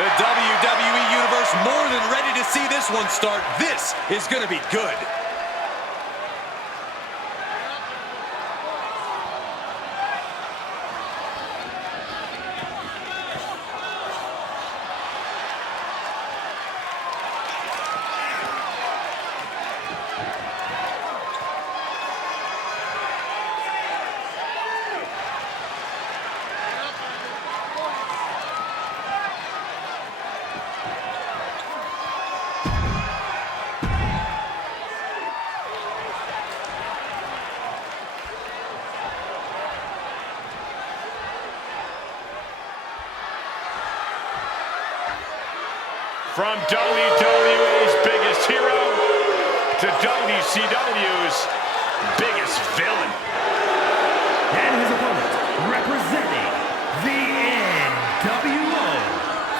The WWE Universe more than ready to see this one start. This is going to be good. From WWE's biggest hero to WCW's biggest villain. And his opponent, representing the NWO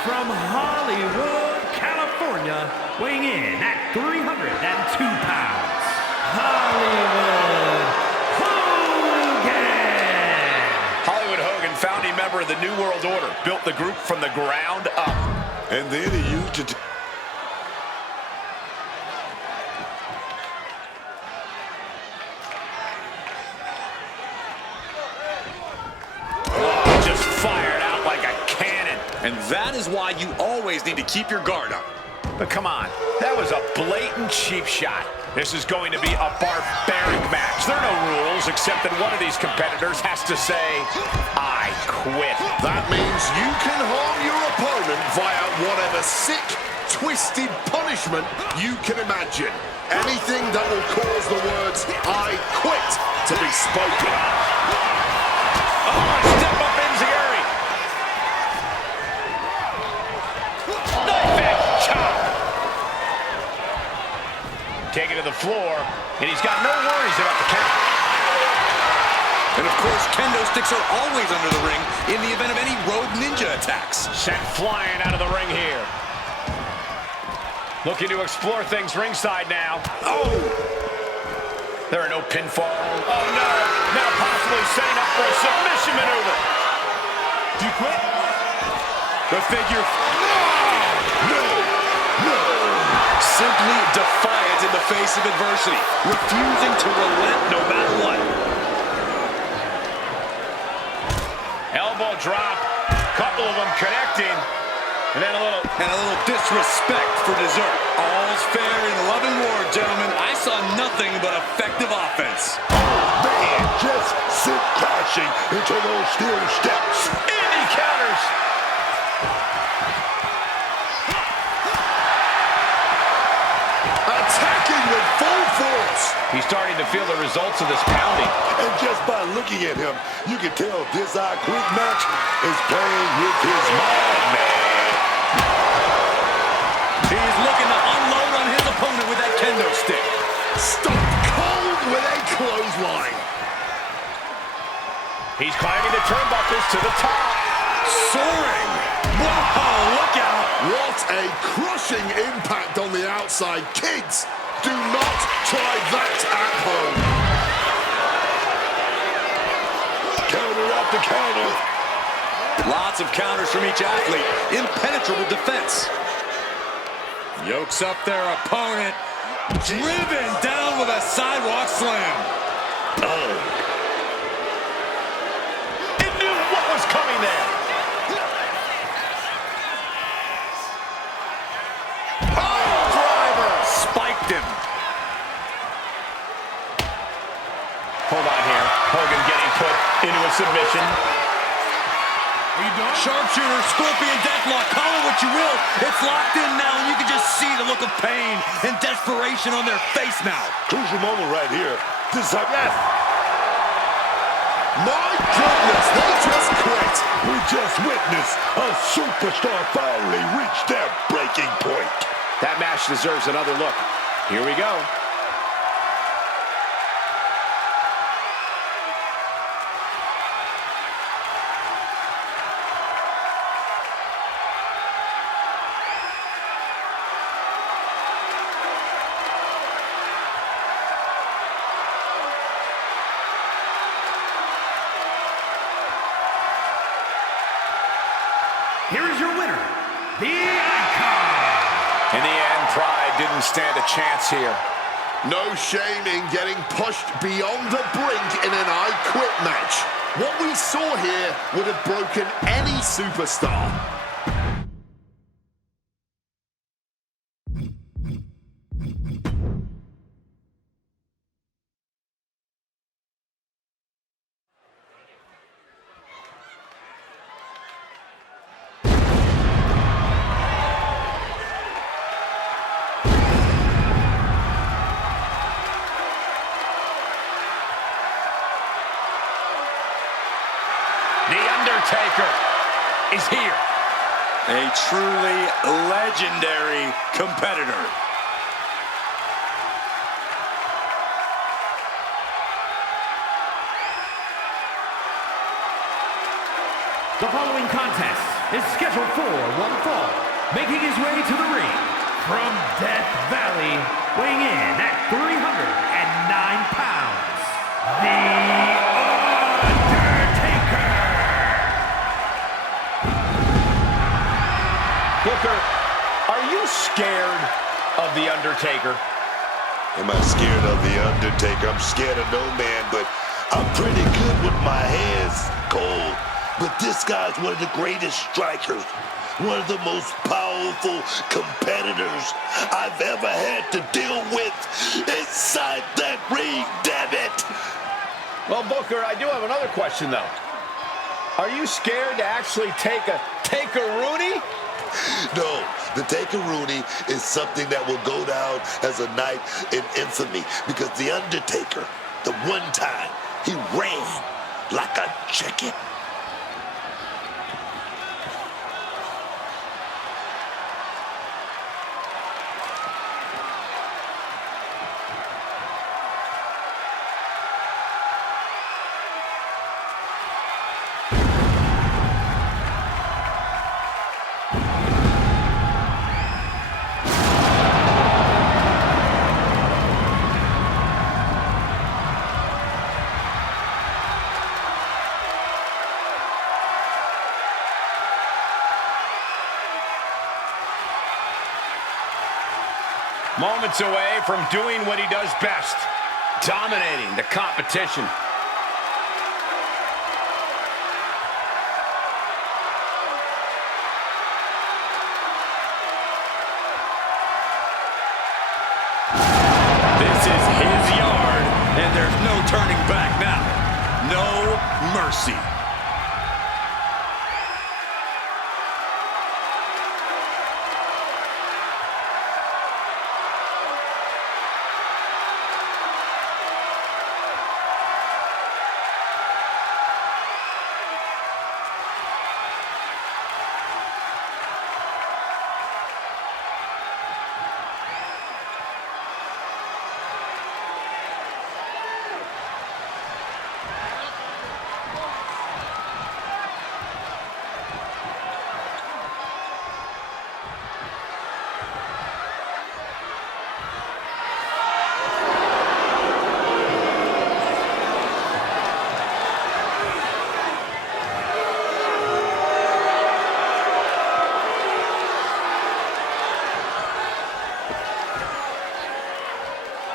from Hollywood, California, weighing in at 302 pounds, Hollywood Hogan! Hollywood Hogan, founding member of the New World Order, built the group from the ground up. And then he used it. Just fired out like a cannon. And that is why you always need to keep your guard up. But come on, that was a blatant cheap shot. This is going to be a barbaric match. There are no rules except that one of these competitors has to say, I quit. That means you can harm your opponent via whatever sick, twisted punishment you can imagine. Anything that will cause the words, I quit, to be spoken. Oh, step up Enziguri. Knife edge chop. Taken to the floor, and he's got no worries about the count. And of course, kendo sticks are always under the ring in the event of any road ninja attacks. Sent flying out of the ring here. Looking to explore things ringside now. Oh! There are no pinfall. Oh no! Now possibly setting up for a submission maneuver. Do you quit? The figure. No! Simply defiant in the face of adversity, refusing to relent no matter what. Elbow drop, couple of them connecting, and then a little disrespect for dessert. All's fair in love and war, gentlemen. I saw nothing but effective offense. Man, just sit crashing into those steel steps. And he counters. Attacking with full force. He's starting to feel the results of this pounding. And just by looking at him, you can tell this I Quit match is playing with his mind, man. He's looking to unload on his opponent with that kendo stick. Stone cold with a clothesline. He's climbing the turnbuckles to the top. Soaring. Whoa, look out. What a crushing impact on the outside. Kids, do not try that at home. Counter after counter. Lots of counters from each athlete. Impenetrable defense. Yokes up their opponent. Driven down with a sidewalk slam. Oh. It knew what was coming there. Spiked him. Hold on here. Hogan getting put into a submission. Sharpshooter, Scorpion Deathlock, call it what you will. It's locked in now, and you can just see the look of pain and desperation on their face now. Crucial moment right here. This is yes. My goodness, they just quit. We just witnessed a superstar finally reach their breaking point. That match deserves another look. Here we go. Here is your winner, the Icon. In the end, pride didn't stand a chance here. No shame in getting pushed beyond the brink in an I Quit match. What we saw here would have broken any superstar. Undertaker is here. A truly legendary competitor. The following contest is scheduled for one fall. Making his way to the ring from Death Valley, weighing in at 309 pounds, the Booker, are you scared of The Undertaker? Am I scared of The Undertaker? I'm scared of no man, but I'm pretty good with my hands, Cole. But this guy's one of the greatest strikers, one of the most powerful competitors I've ever had to deal with inside that ring, damn it! Well, Booker, I do have another question, though. Are you scared to actually take a Rooney? No, the Taker-Rooney is something that will go down as a night in infamy because The Undertaker, the one time, he ran like a chicken. Moments away from doing what he does best, dominating the competition. This is his yard, and there's no turning back now. No mercy.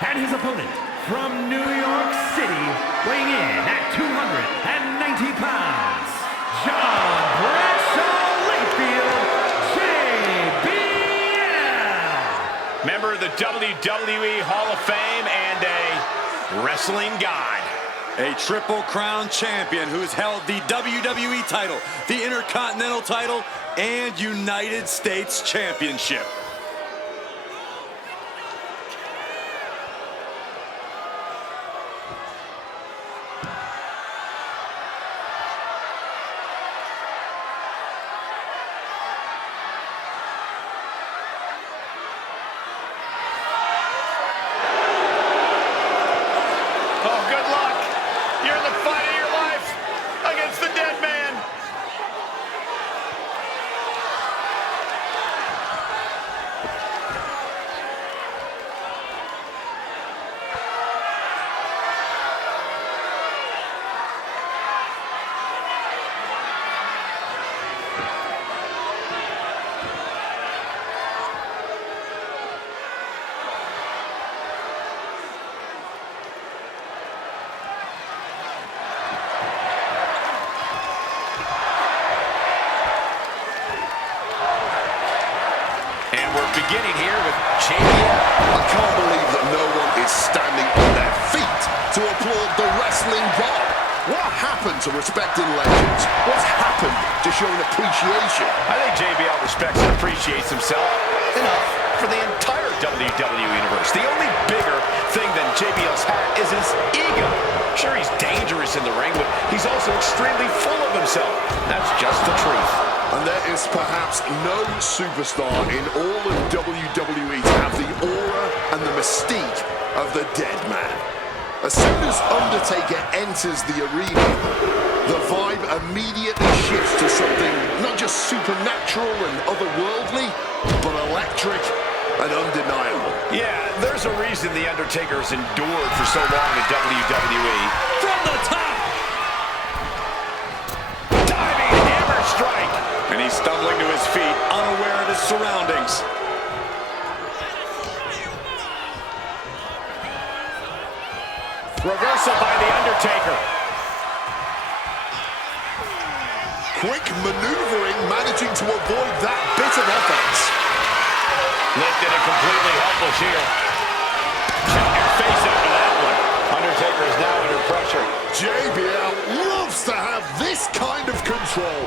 And his opponent from New York City, weighing in at 290 pounds, John Bradshaw Layfield, JBL. Member of the WWE Hall of Fame and a wrestling god. A Triple Crown champion who's held the WWE title, the Intercontinental title, and United States Championship. Oh, good luck. You're in the fight of your life against the dead man. beginning here with JBL. I can't believe that no one is standing on their feet to applaud the wrestling god. What happened to respecting legends? What's happened to showing appreciation? I think JBL respects and appreciates himself enough for the entire WWE Universe. The only bigger thing than JBL's hat is his ego. Sure, he's dangerous in the ring, but he's also extremely full of himself. That's just the truth. And there is perhaps no superstar in all of WWE to have the aura and the mystique of the dead man. As soon as Undertaker enters the arena, the vibe immediately shifts to something not just supernatural and otherworldly, but electric and undeniable. Yeah, there's a reason The Undertaker's endured for so long in WWE. From the top. Diving hammer strike. And he's stumbling to his feet, unaware of his surroundings. Reversal by The Undertaker. Quick maneuvering, managing to avoid that bit of offense. Lifted and completely helpless here. Check your face after that one. Undertaker is now under pressure. JBL loves to have this kind of control.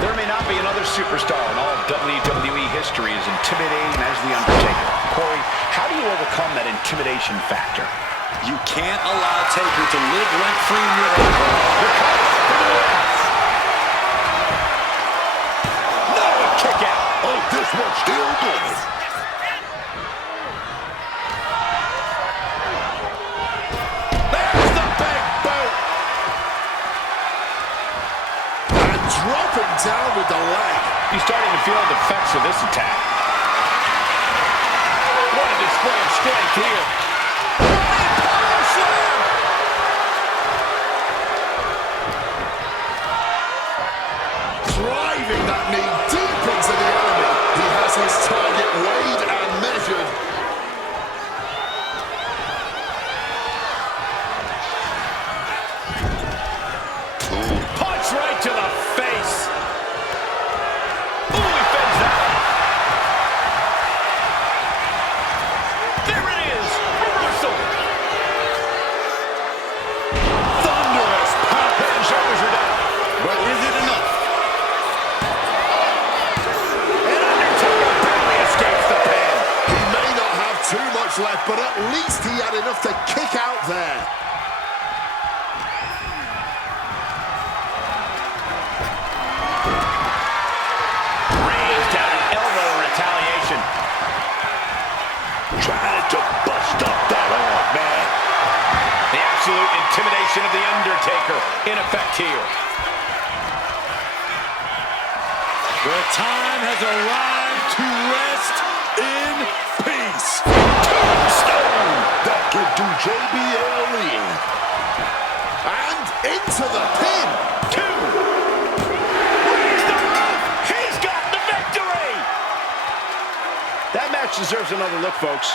There may not be another superstar in all of WWE history as intimidating as The Undertaker. Corey, how do you overcome that intimidation factor? You can't allow Taker to live rent-free in your head. No, a kick out. Oh, this one's still going. There's the big boot. And dropping down with the leg. He's starting to feel the effects of this attack. What a display of strength here. Driving that knee deep into the enemy. He has his target weighed and measured. Punch right to the face. Ooh, he fends that. There it is. Reversal. Thunderous pop. Head and shoulders are down. But is it enough? And Undertaker barely escapes the pin. He may not have too much left, but at least he had enough to kick out there. Raised down an elbow in retaliation. Trying to bust up that arm, man. The absolute intimidation of The Undertaker in effect here. The time has arrived to rest in peace. Tombstone. That could do JBL in. And into the pin. Two. Raise the roof. He's got the victory. That match deserves another look, folks.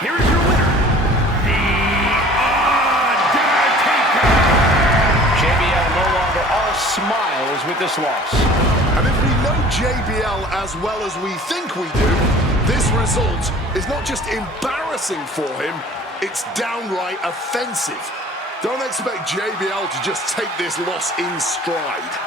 Here is your winner, The Undertaker. JBL no longer all smiles with this loss. And if we know JBL as well as we think we do, this result is not just embarrassing for him, it's downright offensive. Don't expect JBL to just take this loss in stride.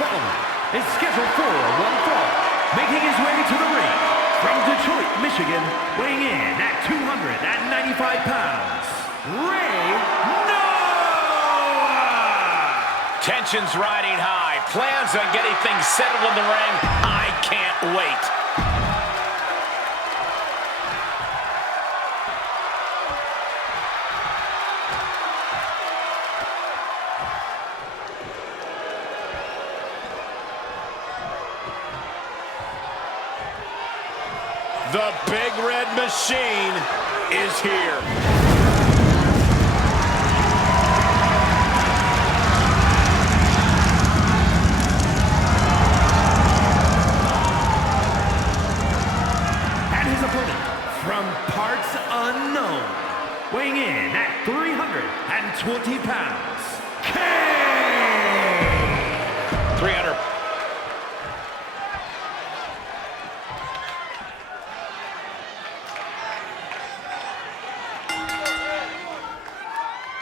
following is scheduled for one fall, making his way to the ring from Detroit, Michigan, weighing in at 295 pounds, Ray Noah! Tensions riding high. Plans on getting things settled in the ring. I can't wait. The Big Red Machine is here. And his opponent, from parts unknown, weighing in at 320 pounds, Kane! 300.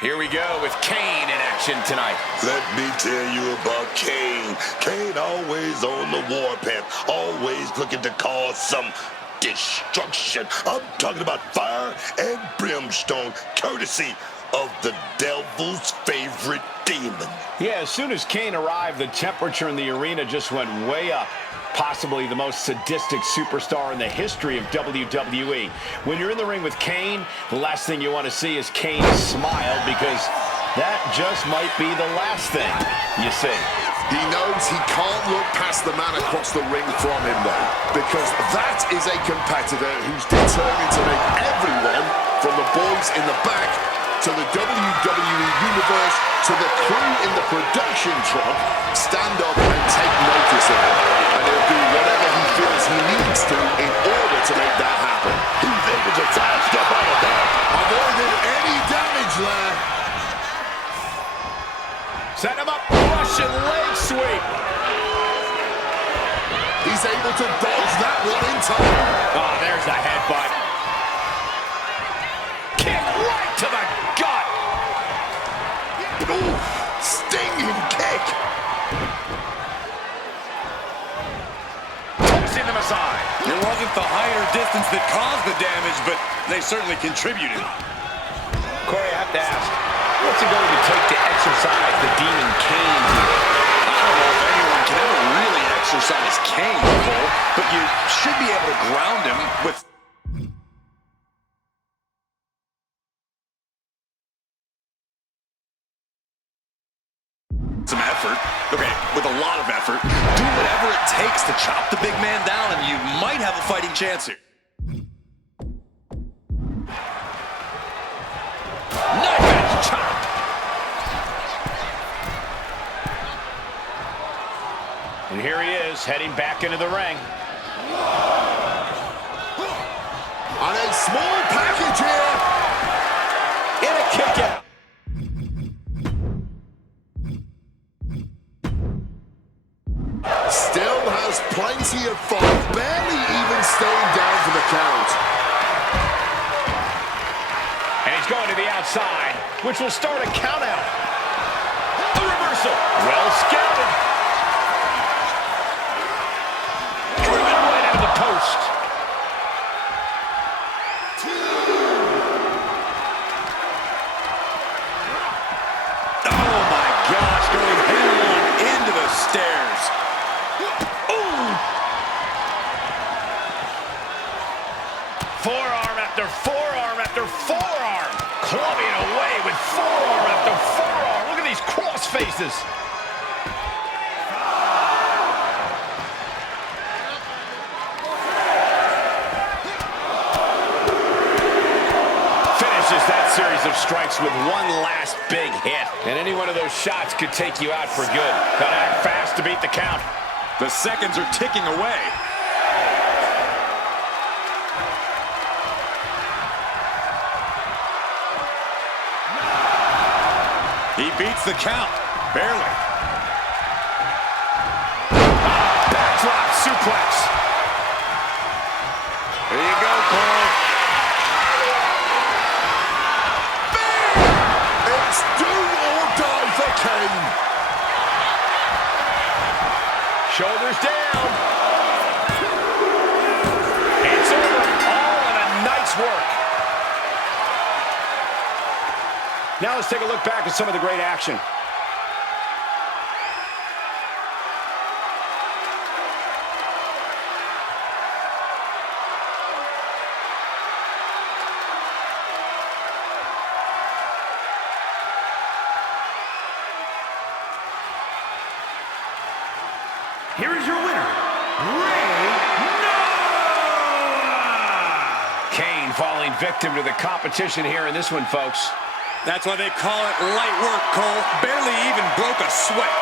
Here we go with Kane in action tonight. Let me tell you about Kane. Kane always on the warpath, always looking to cause some destruction. I'm talking about fire and brimstone, courtesy of the devil's favorite demon. Yeah, as soon as Kane arrived, the temperature in the arena just went way up. Possibly the most sadistic superstar in the history of WWE. When you're in the ring with Kane, the last thing you want to see is Kane smile, because that just might be the last thing you see. He knows he can't look past the man across the ring from him, though, because that is a competitor who's determined to make everyone, from the boys in the back to the WWE Universe to the crew in the production truck, stand up and take notice of him. And he'll do whatever he feels he needs to in order to make that happen. He's able to sidestep all of that. Avoided any damage there. Set him up, Russian leg sweep. He's able to dodge that one in time. Oh, there's the headbutt. Kick right to the gut. Ooh, stinging kick. Tossing them aside. It wasn't the height or distance that caused the damage, but they certainly contributed. Corey, I have to ask, what's it going to take to exercise the demon Kane here? I don't know if anyone can ever really exercise Kane, Cole, but you should be able to ground him with some effort. Okay, with a lot of effort. Do whatever it takes to chop the big man down, and you might have a fighting chance here. Knife edge chop. And here he is, heading back into the ring. And a small package here. In a kick out. Still has plenty of fight, barely even staying down for the count. And he's going to the outside, which will start a count out. A reversal. Well scouted. Driven right into the post. Oh my gosh, going head-on into the stairs. Forearm after forearm after forearm. Clubbing away with forearm after forearm. Look at these cross faces. Finishes that series of strikes with one last big hit. And any one of those shots could take you out for good. Gotta act fast to beat the count. The seconds are ticking away. He beats the count, barely. Backdrop suplex. There you go, Cole. It's do or die for Kane. Shoulders down. It's over. All in a nice work. Now let's take a look back at some of the great action. Here is your winner, Ray Noah! Kane falling victim to the competition here in this one, folks. That's why they call it light work, Cole. Barely even broke a sweat.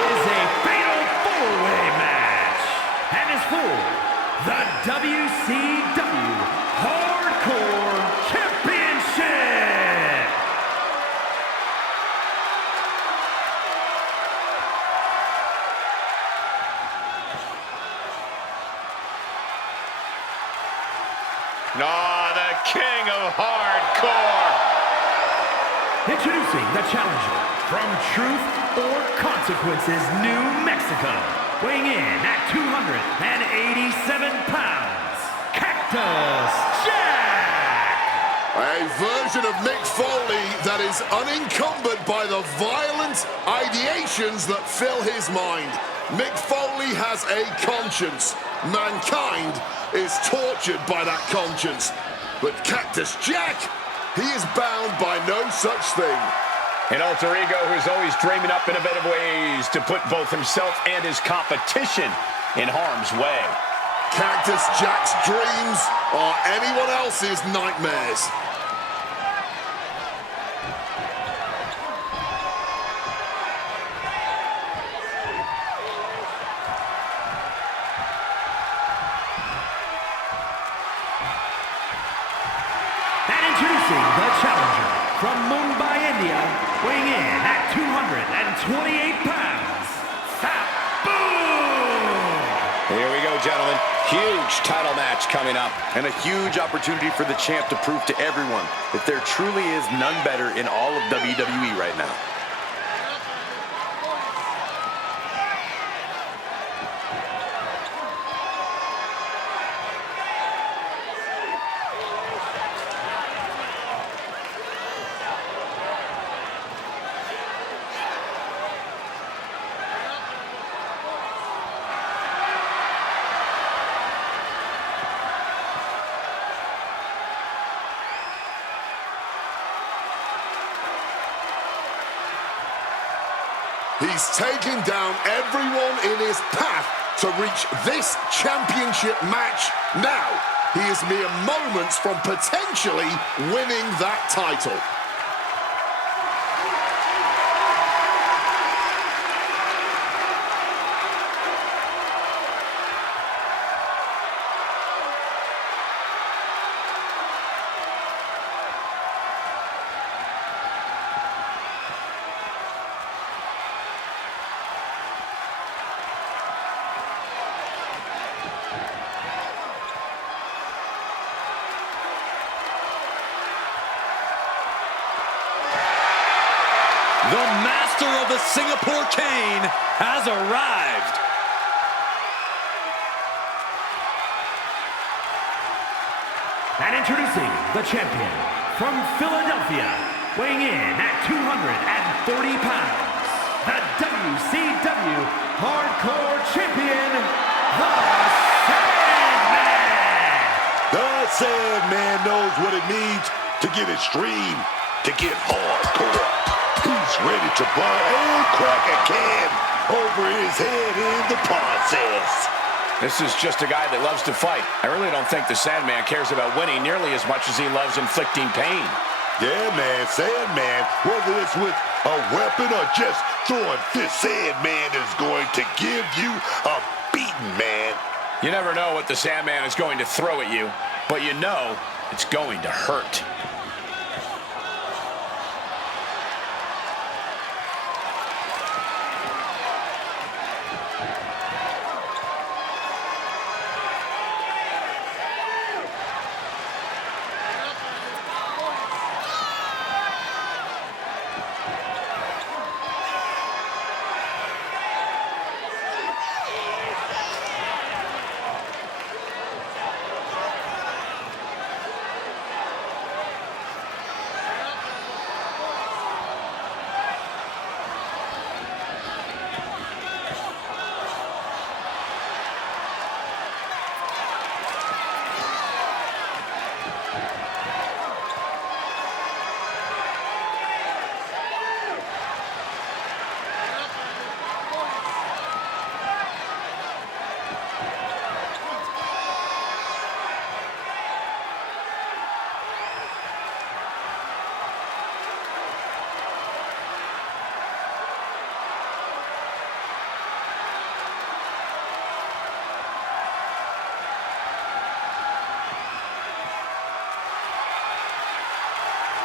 is a fatal four-way match and is for the WCW Hardcore Championship. The king of hardcore. Introducing the challenger from Truth or Consequences, New Mexico, weighing in at 287 pounds, Cactus Jack! A version of Mick Foley that is unencumbered by the violent ideations that fill his mind. Mick Foley has a conscience. Mankind is tortured by that conscience. But Cactus Jack, he is bound by no such thing. An alter ego who's always dreaming up innovative ways to put both himself and his competition in harm's way. Cactus Jack's dreams are anyone else's nightmares. Introducing the challenger from Mumbai, India, weighing in at 228 pounds, Sabu! Here we go, gentlemen. Huge title match coming up. And a huge opportunity for the champ to prove to everyone that there truly is none better in all of WWE right now. He's taken down everyone in his path to reach this championship match. Now, he is mere moments from potentially winning that title. The master of the Singapore cane has arrived. And introducing the champion from Philadelphia, weighing in at 240 pounds, the WCW Hardcore Champion, the Sandman! The Sandman knows what it means to get extreme, to get hardcore. He's ready to burn and crack a can over his head in the process. This is just a guy that loves to fight. I really don't think the Sandman cares about winning nearly as much as he loves inflicting pain. Yeah, man, Sandman, whether it's with a weapon or just throwing fists, Sandman is going to give you a beating, man. You never know what the Sandman is going to throw at you, but you know it's going to hurt.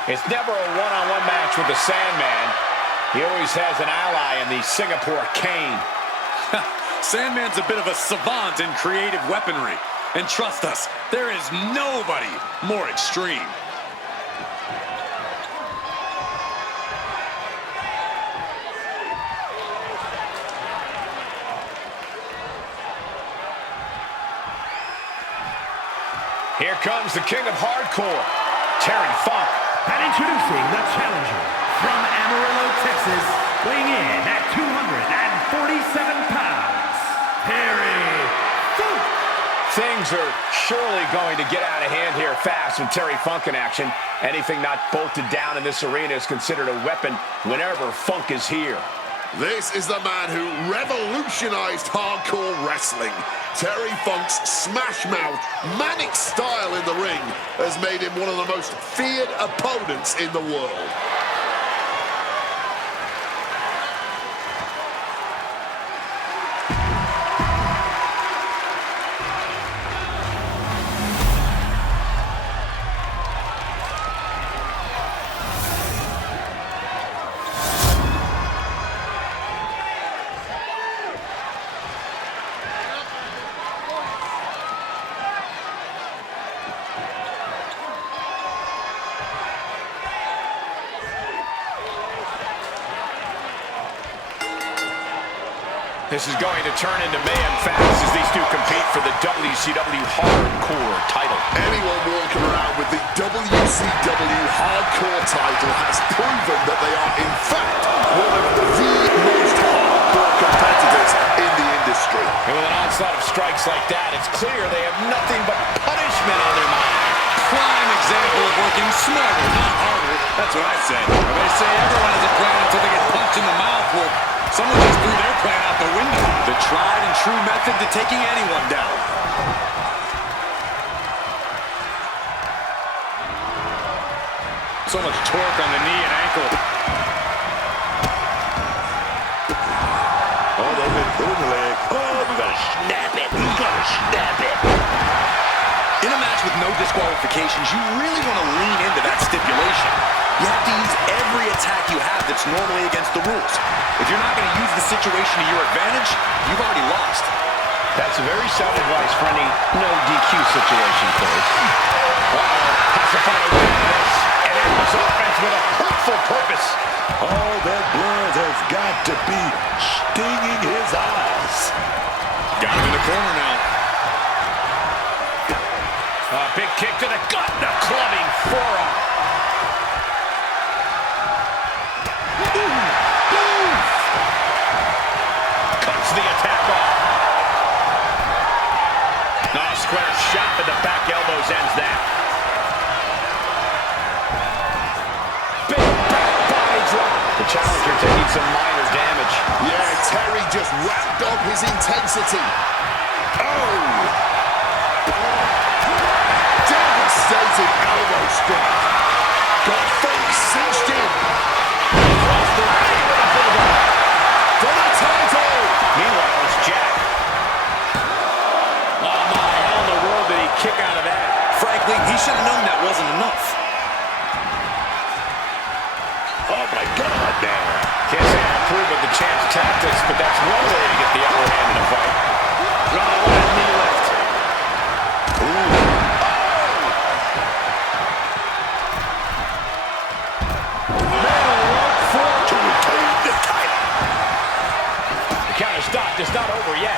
It's never a one-on-one match with the Sandman. He always has an ally in the Singapore Cane. Sandman's a bit of a savant in creative weaponry. And trust us, there is nobody more extreme. Here comes the king of hardcore, Terry Funk. And introducing the challenger from Amarillo, Texas, weighing in at 247 pounds, Terry Funk. Things are surely going to get out of hand here fast with Terry Funk in action. Anything not bolted down in this arena is considered a weapon whenever Funk is here. This is the man who revolutionized hardcore wrestling. Terry Funk's smash mouth, manic style in the ring has made him one of the most feared opponents in the world. This is going to turn into mayhem fast as these two compete for the WCW Hardcore title. Anyone walking around with the WCW Hardcore title has proven that they are, in fact, one of the most hardcore competitors in the industry. And with an onslaught of strikes like that, it's clear they have nothing but punishment on their mind. Prime example of working smarter, not harder. That's what I say. They say everyone has a plan until they get punched in the mouth. Well, someone just threw their plan out the window. The tried and true method to taking anyone down. So much torque on the knee and ankle. Oh, they've been pulling the leg. Oh, we gotta snap it. We gotta snap it. In a match with no disqualifications, you really want to lean into that stipulation. You have to use every attack you have that's normally against the rules. If you're not going to use the situation to your advantage, you've already lost. That's very sound advice for any no DQ situation, folks. Has to find a way out of this. And it was offense with a hurtful purpose. All that blood has got to be stinging his eyes. Got him in the corner now. A big kick to the gut and a clubbing forearm. Cuts the attack off. Square shot to the back elbows ends that. Big back body drop. The challenger taking some minor damage. Yeah, Terry just ramped up his intensity. Oh! Devastating elbow strike. Got Funk cinched in. Across the ring with a bulldog. For the title! Meanwhile, it's Jack. Oh my, how in the world did he kick out of that? Frankly, he should have known that wasn't enough. Oh, my God, man. Can't say I approve of the champ's tactics, but that's one way to get the upper hand in a fight. Oh, what a knee lift. It's not over yet.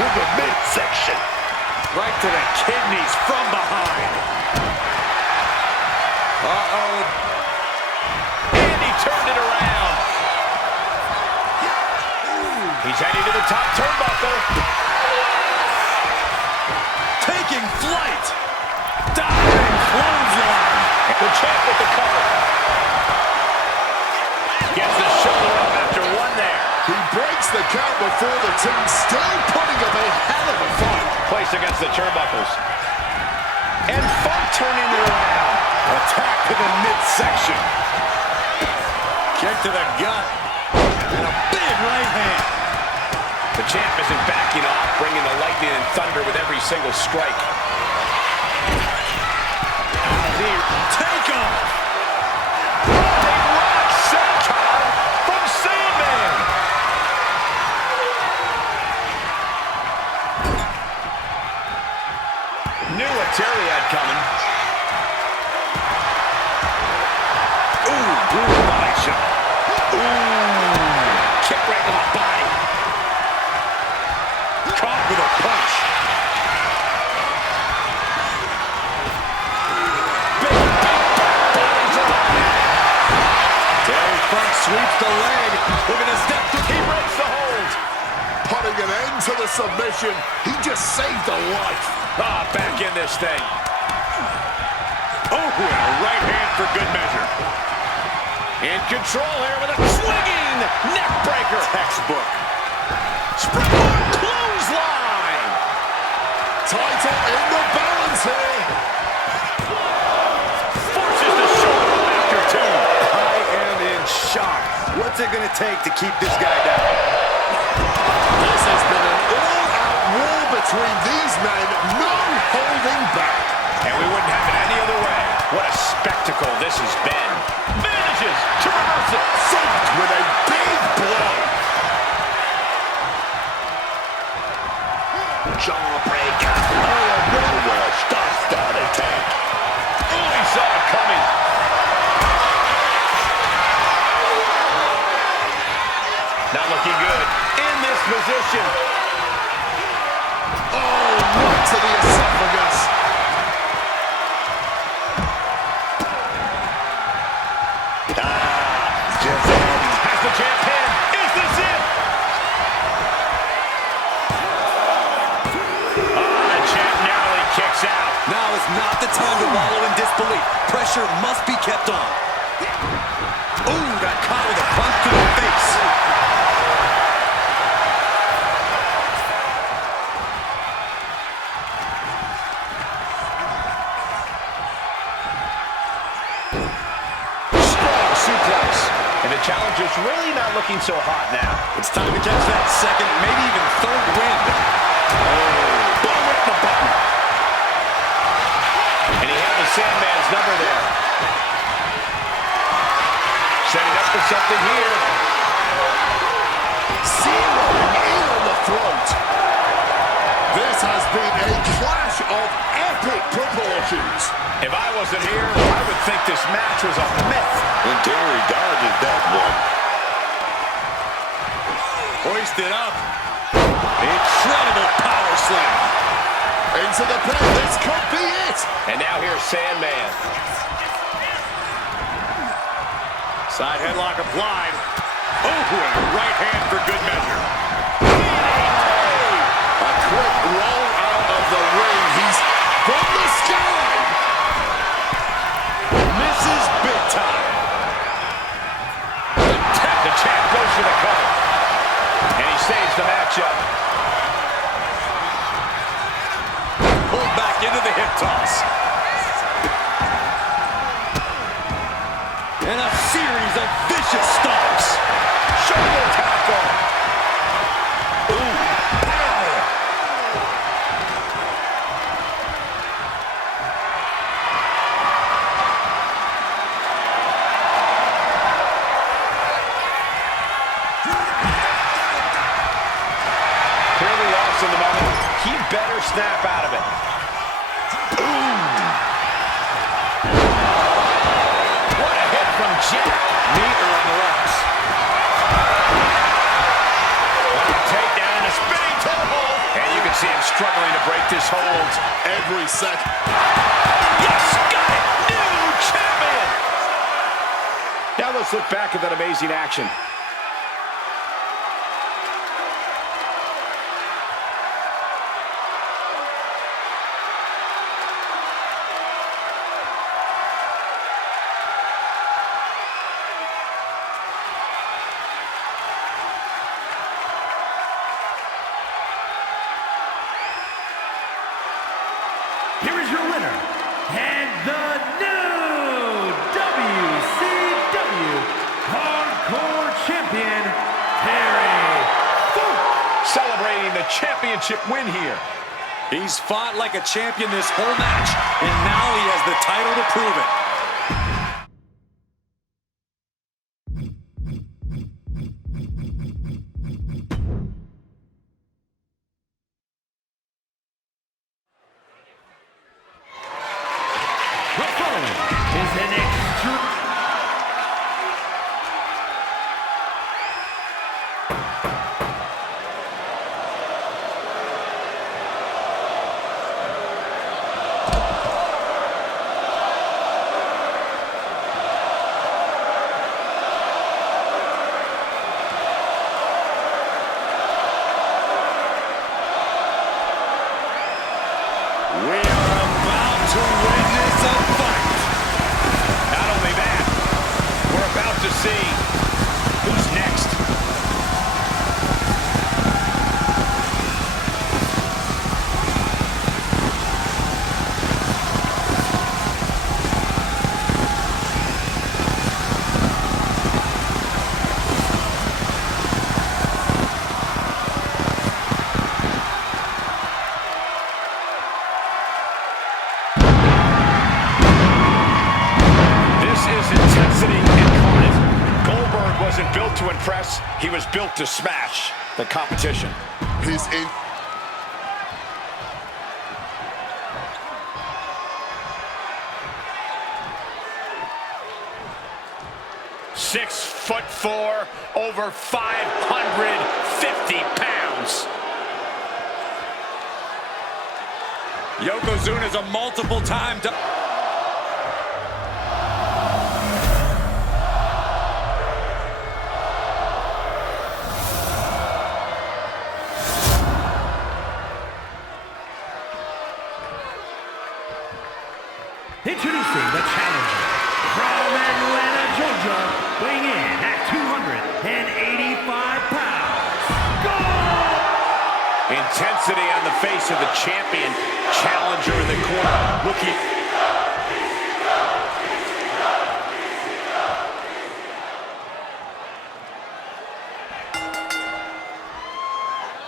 To the midsection. Right to the kidneys from behind. Uh-oh. And he turned it around. He's heading to the top turnbuckle. Taking flight. Diving clothesline. The champ with the cover. Gets the shoulder up after one there. He breaks the count before the two, still putting up a hell of a fight. Placed against the turnbuckles. And Funk turning it around. Attack to the midsection. Kick to the gut. And a big right hand. The champ isn't backing off, bringing the lightning and thunder with every single strike. knee. Take off. Rock senton from Sandman. Knew what Terry had coming. Ooh, brutal body shot. Ooh, kick right to the body. Caught with a punch. Terry Funk sweeps the leg. Looking to step through. He breaks the hold. Putting an end to the submission. He just saved a life. Ah, back in this thing. Oh, and a right hand for good measure. In control here with a swinging neck breaker. Textbook. Springboard clothesline. Title in the balance here. Forces the shoulder after two. I am in shock. What's it going to take to keep this guy down? This has been an all-out war between these men. No holding back. And we wouldn't have it any other way. What a spectacle this has been. Manages to reverse it. Soaked with a big blow. Jawbreaker. Out of nowhere. Starts that attack. Oh, he saw it coming. Not looking good in this position. Oh, right to the esophagus. Has the champ pinned. Is this it? The champ narrowly kicks out. Now is not the time to wallow in disbelief. Pressure must be kept on. Ooh, got caught with a punch to the face. Strong suplex. And the challenger's really not looking so hot now. It's time to catch that second, maybe even third wind. Oh, right in the button. And he had the Sandman's number there. Setting up for something here. Zeroing in on the throat. This has been a clash of epic proportions. If I wasn't here, I would think this match was a myth. And Terry dodges that one. Hoisted up. Incredible power slam. Into the pin. This could be it. And now here's Sandman. Side headlock applied. Oh, and a right hand for good measure. A quick roll out of the ring. He's from the sky. Misses big time. The champ goes for the cover. And he saves the matchup. Pulled back into the hip toss. And a series of vicious stomps. Shoulder tackle. Ooh, pow. Clearly lost in the moment. He better snap out of it. What a hit from Jack. Meter on the rocks. Takedown and a spinning toe hold. And you can see him struggling to break this hold. Every second. Yes, got it. New champion. Now let's look back at that amazing action. Here is your winner, and the new WCW Hardcore Champion, Terry Funk. Celebrating the championship win here. He's fought like a champion this whole match, and now he has the title to prove it. The following is an extra... We are about to witness a fight. Not only that, we're about to see who's next. Wasn't built to impress, he was built to smash the competition. His in... "6'4", over 550 pounds. Yokozuna's a multiple-time... Introducing the challenger from Atlanta, Georgia, weighing in at 285 pounds. Go! Intensity on the face of the champion. Challenger in the corner. Looking...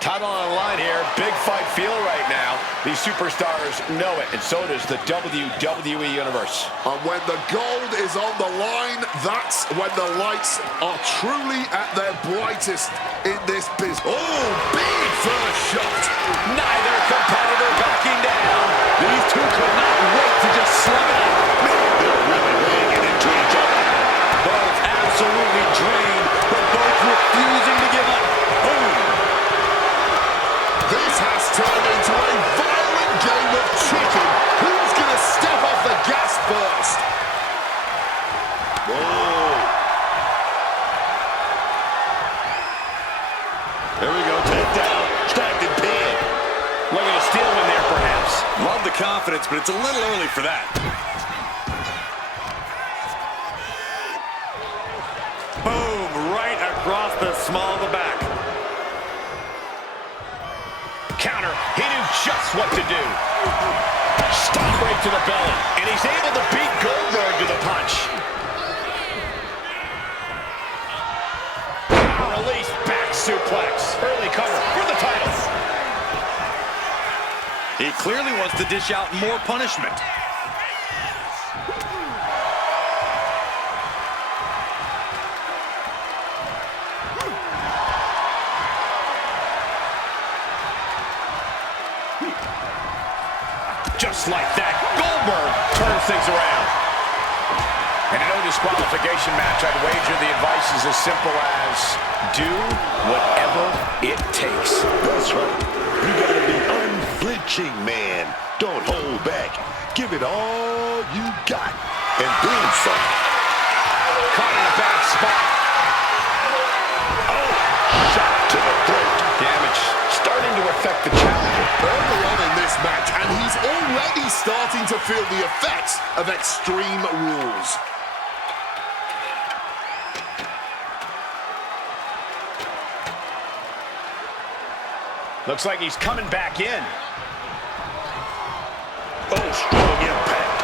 Title on the line here. Big fight feel right now. These superstars know it, and so does the WWE Universe. And when the gold is on the line, that's when the lights are truly at their brightest in this business. Oh, big first shot. Neither competitor backing down. These two could not wait to just slug it out. They're really laying it into each other. Both absolutely drained, but both refusing to give up. Boom! This has turned into a violent game of chicken. Who's going to step off the gas first? Whoa. There we go, takedown, stacked and pinned. Looking to steal one there, perhaps. Love the confidence, but it's a little early for that. Boom! Right across the small of the back. Counter. He knew just what to do. Stop right to the belly. And he's able to beat Goldberg to the punch. Release back suplex. Early cover for the title. He clearly wants to dish out more punishment. Just like that, Goldberg turns things around. In a no disqualification match, I'd wager the advice is as simple as do whatever it takes. That's right. You gotta be unflinching, man. Don't hold back. Give it all you got. And then some. Caught in a bad spot. Oh, shot to the throat. Damage starting to affect the challenger. Early on in this match, and he's already starting to feel the effects of Extreme Rules. Looks like he's coming back in. Oh, strong impact.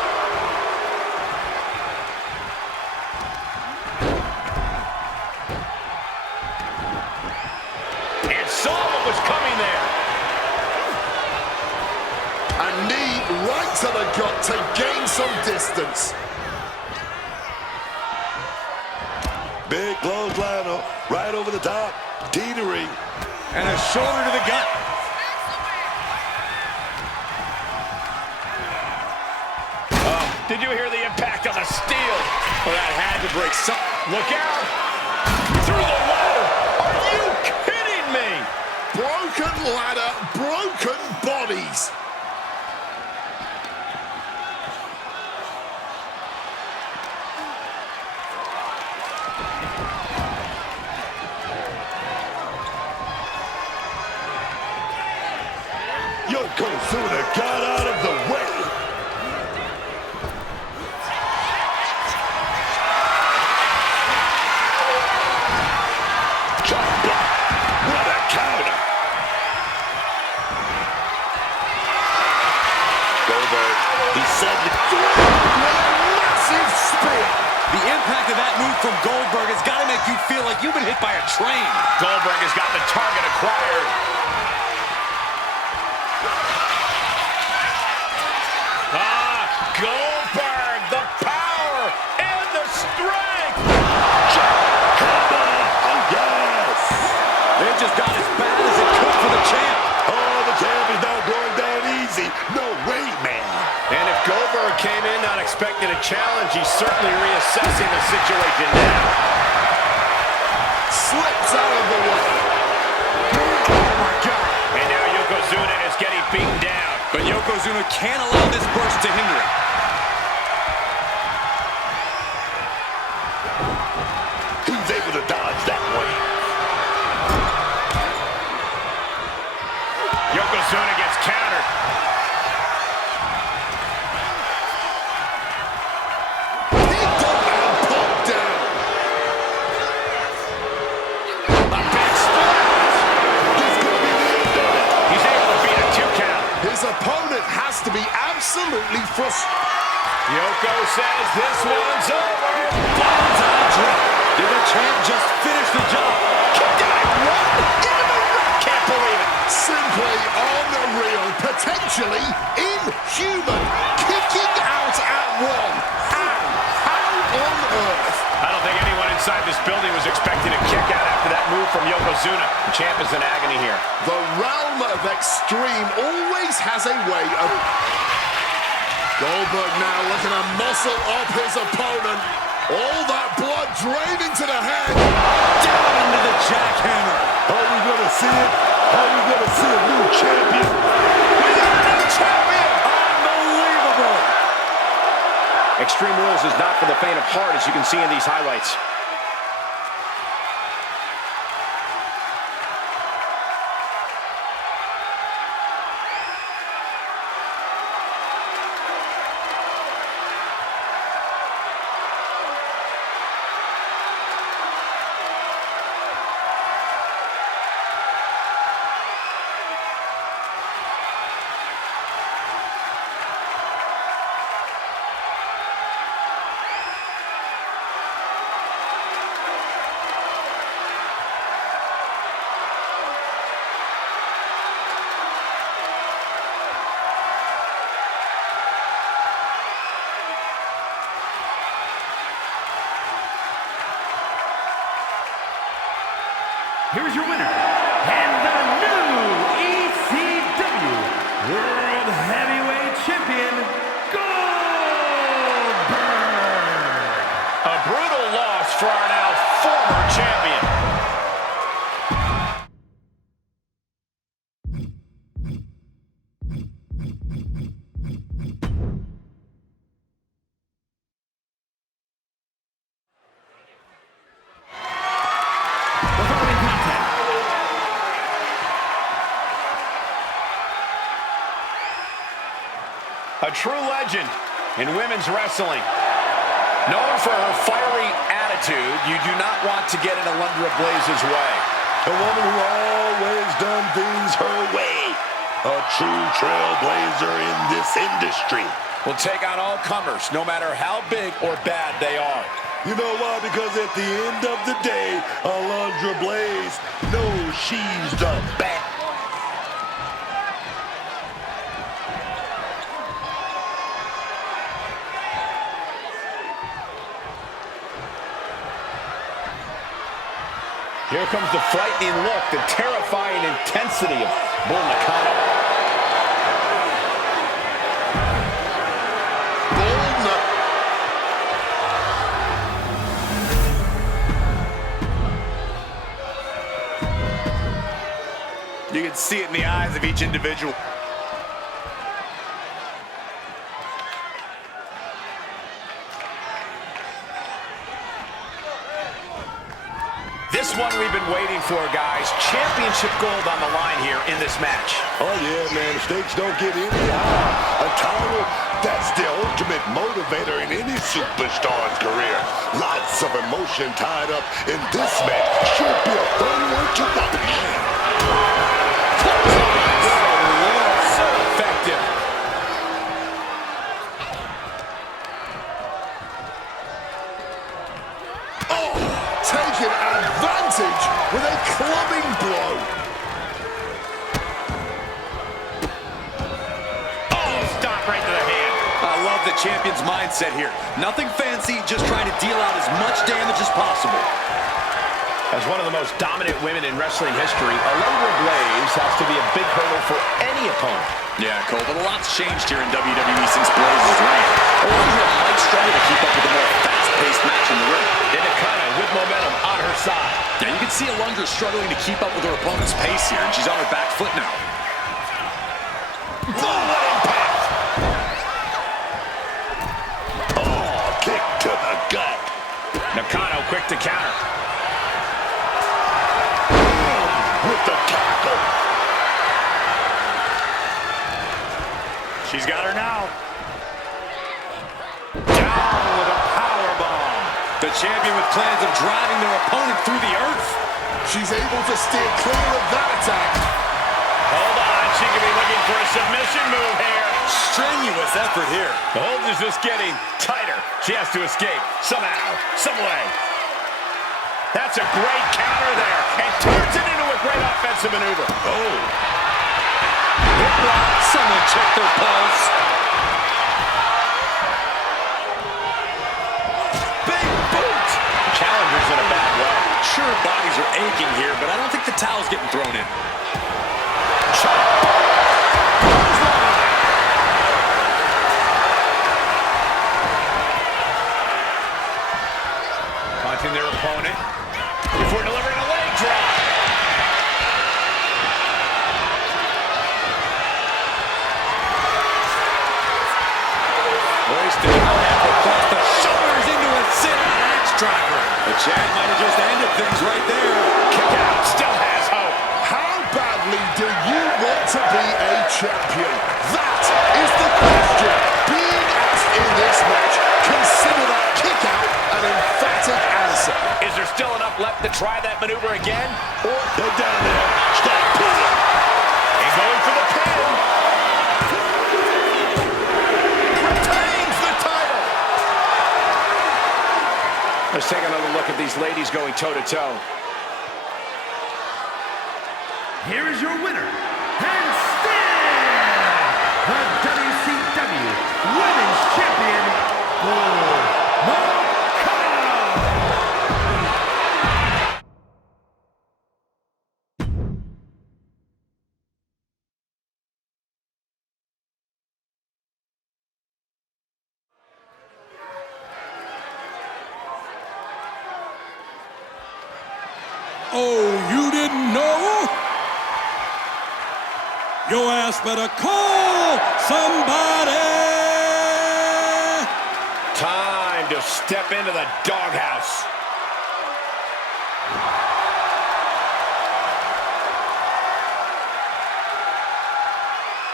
And saw what was coming there. A knee right to the gut to gain some distance. Big clothesline right over the top, teetering. And a shoulder to the gut. Did you hear the impact on the steel? Well, that had to break some. Look out! Through the ladder! Are you kidding me? Broken ladder, broken bodies. Yokozuna got out of the way. Chop block. What a counter. Goldberg, he said it. Massive spear. The impact of that move from Goldberg has got to make you feel like you've been hit by a train. Goldberg has got the target acquired. Goldberg, the power and the strength. Oh, yes. It just got as bad as it could for the champ. Oh, the champ is not going down easy. No way, man. And if Goldberg came in not expecting a challenge, he's certainly reassessing the situation now. Slips out of the way. Oh, my God. And now Yokozuna is getting beaten down. But Yokozuna can't allow this burst to hinder it. He's able to dodge that way. Yokozuna gets countered. Picked up and pulled down. A big splash. This could be the end of it. He's able to beat a 2 count. His opponent has to be absolutely frustrated. Yoko says this one's over. Bonsai drop. Did the champ just finish the job? Kicked out at one. Into the ring. Can't believe it. Simply unreal. Potentially inhuman. Kicking out at one. How on earth? I don't think anyone inside this building was expecting a kick out after that move from Yokozuna. The champ is in agony here. The realm of extreme always has a way of... Goldberg now looking to muscle up his opponent. All that blood draining to the head. Down into the jackhammer. Are we going to see it? Are we going to see a new champion? We got a new champion! Unbelievable. Extreme Rules is not for the faint of heart, as you can see in these highlights. Here's your winner, and the new ECW World Heavyweight Champion, Goldberg! A brutal loss for our now former champion. A true legend in women's wrestling. Known for her fiery attitude, you do not want to get in Alundra Blaze's way. A woman who always done things her way. A true trailblazer in this industry. Will take on all comers, no matter how big or bad they are. You know why? Because at the end of the day, Alundra Blaze knows she's the best. Here comes the frightening look, the terrifying intensity of Bull Nakano. You can see it in the eyes of each individual. This one we've been waiting for, guys. Championship gold on the line here in this match. Oh, yeah, man. The stakes don't get any higher. A title, that's the ultimate motivator in any superstar's career. Lots of emotion tied up in this match. Should be a fun one to watch. So effective. Taking advantage with a clubbing blow. Oh, stop right to the hand. I love the champion's mindset here. Nothing fancy, just trying to deal out as much damage as possible. As one of the most dominant women in wrestling history, Alundra Blaze has to be a big hurdle for any opponent. Yeah, Cole, but a lot's changed here in WWE since Blaze's reign. Alundra might struggle to keep up with the more fast-paced match in the ring. And Nakano with momentum on her side. Yeah, you can see Alundra struggling to keep up with her opponent's pace here, and she's on her back foot now. Oh, what impact! Oh, kick to the gut. Nakano quick to counter. With the tackle. She's got her now. Down with a powerbomb. The champion with plans of driving their opponent through the earth. She's able to steer clear of that attack. Hold on, she could be looking for a submission move here. Strenuous effort here. The hold is just getting tighter. She has to escape somehow, some way. That's a great counter there, and turns it into a great offensive maneuver. Oh. Someone check their pulse. Big boot. Challenger's in a bad way. Sure, bodies are aching here, but I don't think the towel's getting thrown in. Taunting their opponent before delivering a leg drop. Hoisted across the shoulders into a sit-out axe driver. The champ might have just ended things right there. Kick out, still has hope. How badly do you want to be a champion? That is the question being asked in this match. Consider that kick out an emphatic answer. Is there still enough left to try that maneuver again? Or they're down there. Stop pulling. And going for the pin. Retains the title. Let's take another look at these ladies going toe-to-toe. Here is your winner, and still the WCW Women's Champion, Bull Nakano. Oh, you didn't know? Your ass better call somebody. Time to step into the doghouse.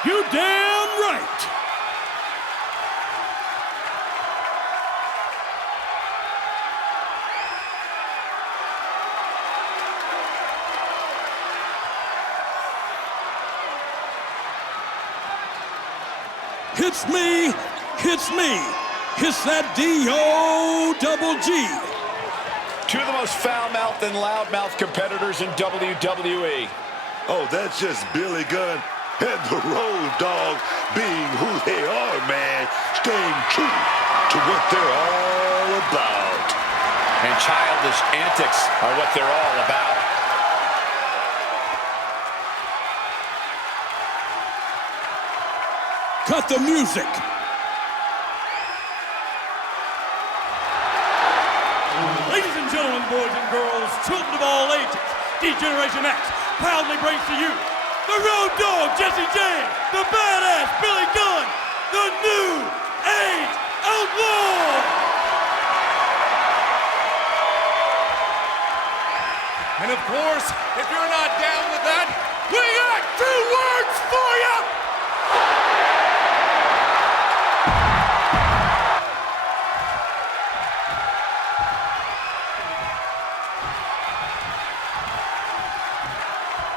You damn right. Hits me, hits me. Hits that D-O-double-G. Two of the most foul-mouthed and loud-mouthed competitors in WWE. Oh, that's just Billy Gunn and the Road Dogg being who they are, man. Staying true to what they're all about. And childish antics are what they're all about. Cut the music. Ladies and gentlemen, boys and girls, children of all ages, D-Generation X proudly brings to you the Road Dogg Jesse James, the Badass Billy Gunn, the New Age Outlaw. And of course, if you're not down with that, we got 2 words for you.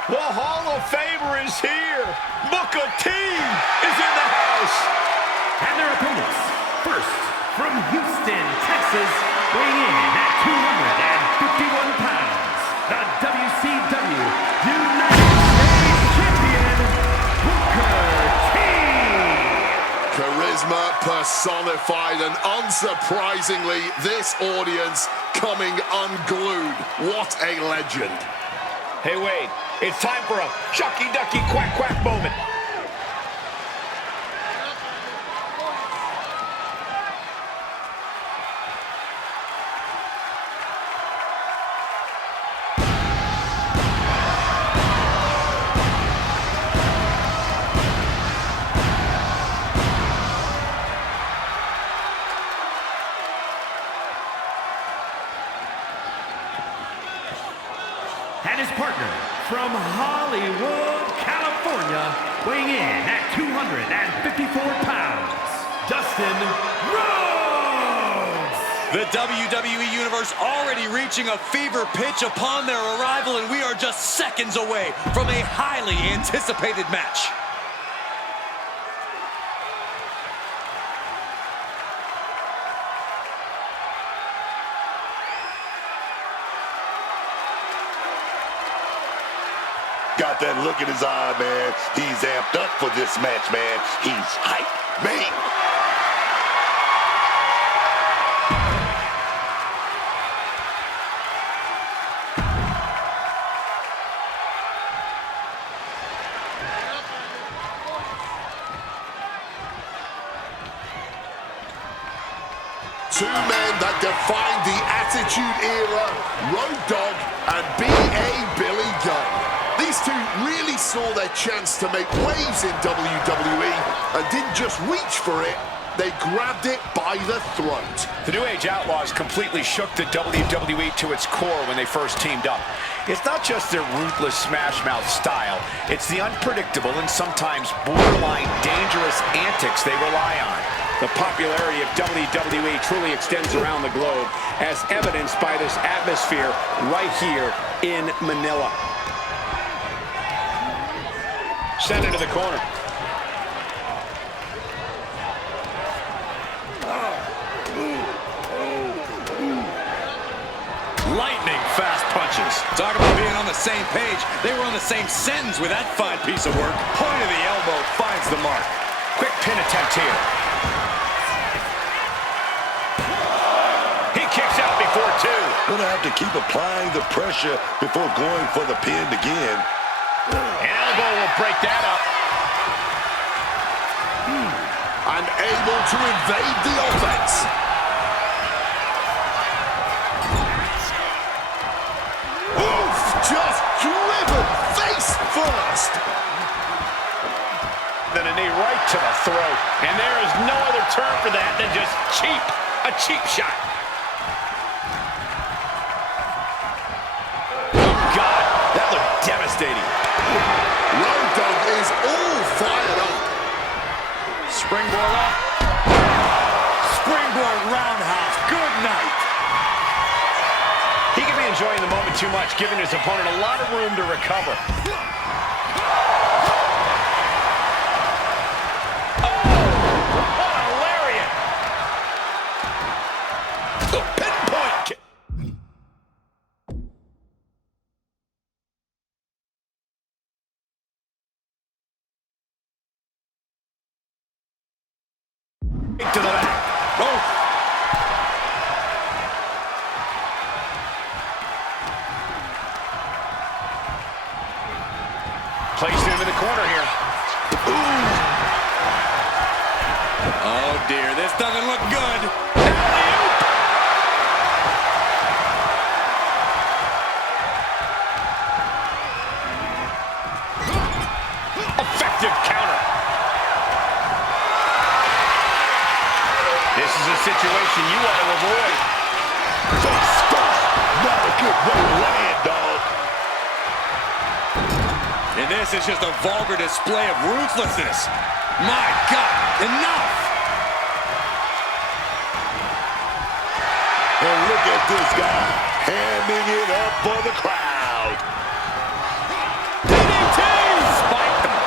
The Hall of Famer is here. Booker T is in the house. And their opponents, first from Houston, Texas, weighing in at 251 pounds, the WCW United States Champion, Booker T. Charisma personified, and unsurprisingly, this audience coming unglued. What a legend. Hey, Wade, it's time for a Chucky Ducky Quack Quack moment. And his partner from Hollywood, California, weighing in at 254 pounds, Dustin Rhodes! The WWE Universe already reaching a fever pitch upon their arrival, and we are just seconds away from a highly anticipated match. Got that look in his eye, man. He's amped up for this match, man. He's hyped, man. Two men that defined the Attitude Era, Road Dogg and B.A. Billy Gunn. These two really saw their chance to make waves in WWE and didn't just reach for it, they grabbed it by the throat. The New Age Outlaws completely shook the WWE to its core when they first teamed up. It's not just their ruthless smash-mouth style, it's the unpredictable and sometimes borderline dangerous antics they rely on. The popularity of WWE truly extends around the globe, as evidenced by this atmosphere right here in Manila. Send it to the corner. Lightning fast punches. Talk about being on the same page. They were on the same sentence with that fine piece of work. Point of the elbow finds the mark. Quick pin attempt here. He kicks out before 2. Gonna have to keep applying the pressure before going for the pin again. An elbow will break that up. And able to invade the offense. Oof, just driven face first. Then a knee right to the throat. And there is no other term for that than just cheap. A cheap shot. Oh, God. That looked devastating. Road Dogg is all fired up. Springboard up. Springboard roundhouse. Good night. He could be enjoying the moment too much, giving his opponent a lot of room to recover. Oh, what a lariat. The pinpoint kick. To the back. Oh. Placed him in the corner here. Ooh. Oh, dear. This doesn't look good. Effective counter. This is a situation you want to avoid. Face first. Not a good way to land, dog. And this is just a vulgar display of ruthlessness. My God, enough! And look at this guy, hamming it up for the crowd. DDT! Spiked him.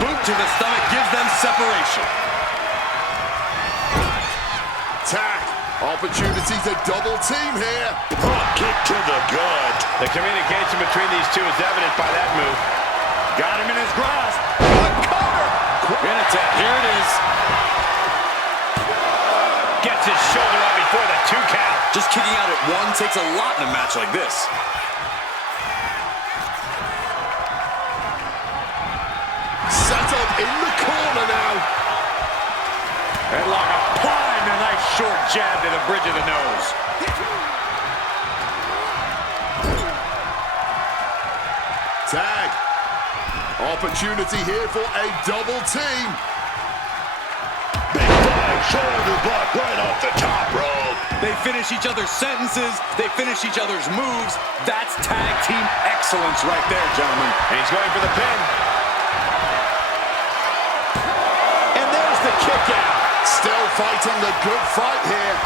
Boot to the stomach gives them separation. Tag. Opportunity to double team here. Front kick to the gut. The communication between these two is evident by that move. Got him in his grasp. A cover. In attack. Here it is. Gets his shoulder up before the 2 count. Just kicking out at one takes a lot in a match like this. Set up in the corner now. Headlock applied. A nice short jab to the bridge of the nose. Tag. Opportunity here for a double team. Big flying shoulder block right off the top rope. They finish each other's sentences. They finish each other's moves. That's tag team excellence right there, gentlemen. And he's going for the pin. And there's the kick out. Still fighting the good fight here.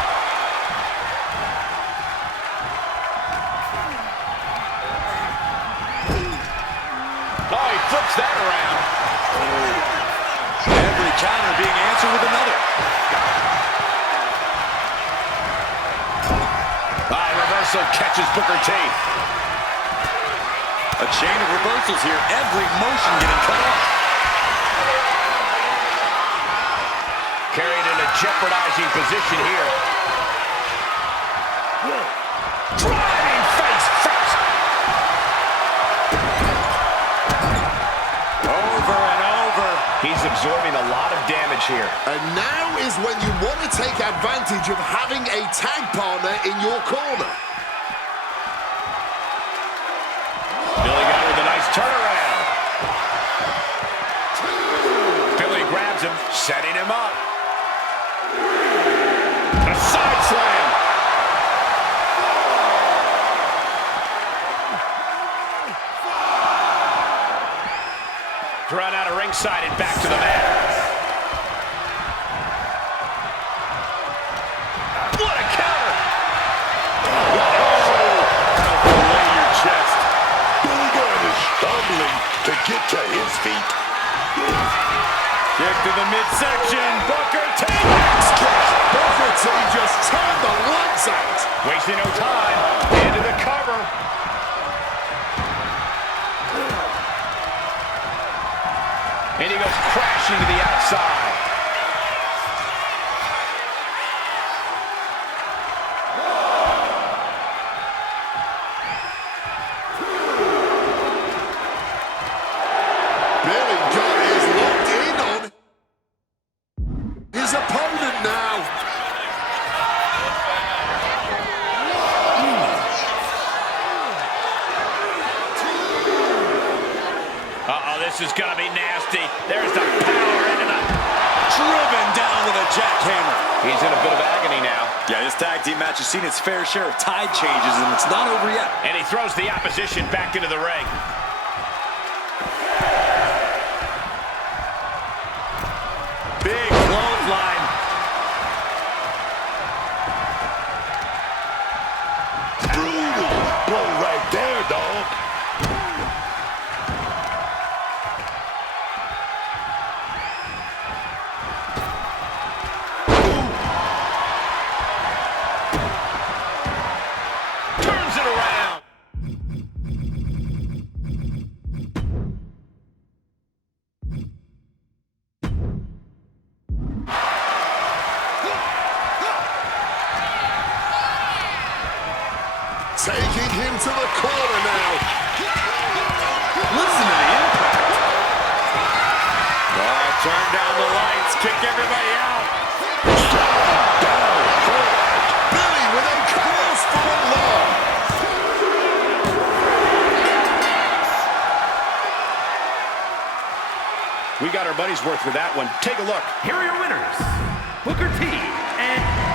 Oh, he flips that around. Every counter being answered with another. Reversal catches Booker T. A chain of reversals here. Every motion getting cut off. Carried in a jeopardizing position here. Driving face first. Over and over. He's absorbing a lot of damage here. And now is when you want to take advantage of having a tag partner in your corner. Billy got with a nice turnaround. Billy grabs him, setting him up. A side slam. Thrown out of ringside and back to the mat. What a counter! Lay your chest. Billy Gunn is stumbling to get to his feet. Kick to the midsection. Booker T. Booker T just turned the lights out. Wasting no time. Into the cover. And he goes crashing to the outside. Billy Gunn is locked in on his opponent now. Uh-oh, this is gonna be nasty. There's the power into the... Driven down with a jackhammer. He's in a bit of agony now. Yeah, this tag team match has seen its fair share of tide changes, and it's not over yet. And he throws the opposition back into the ring. Big clothesline. Brutal blow right there, dog. Turns it around. Taking him to the corner now. Turn down the lights, kick everybody out. Billy with a cause for alarm. We got our money's worth with that one. Take a look. Here are your winners, Booker T and...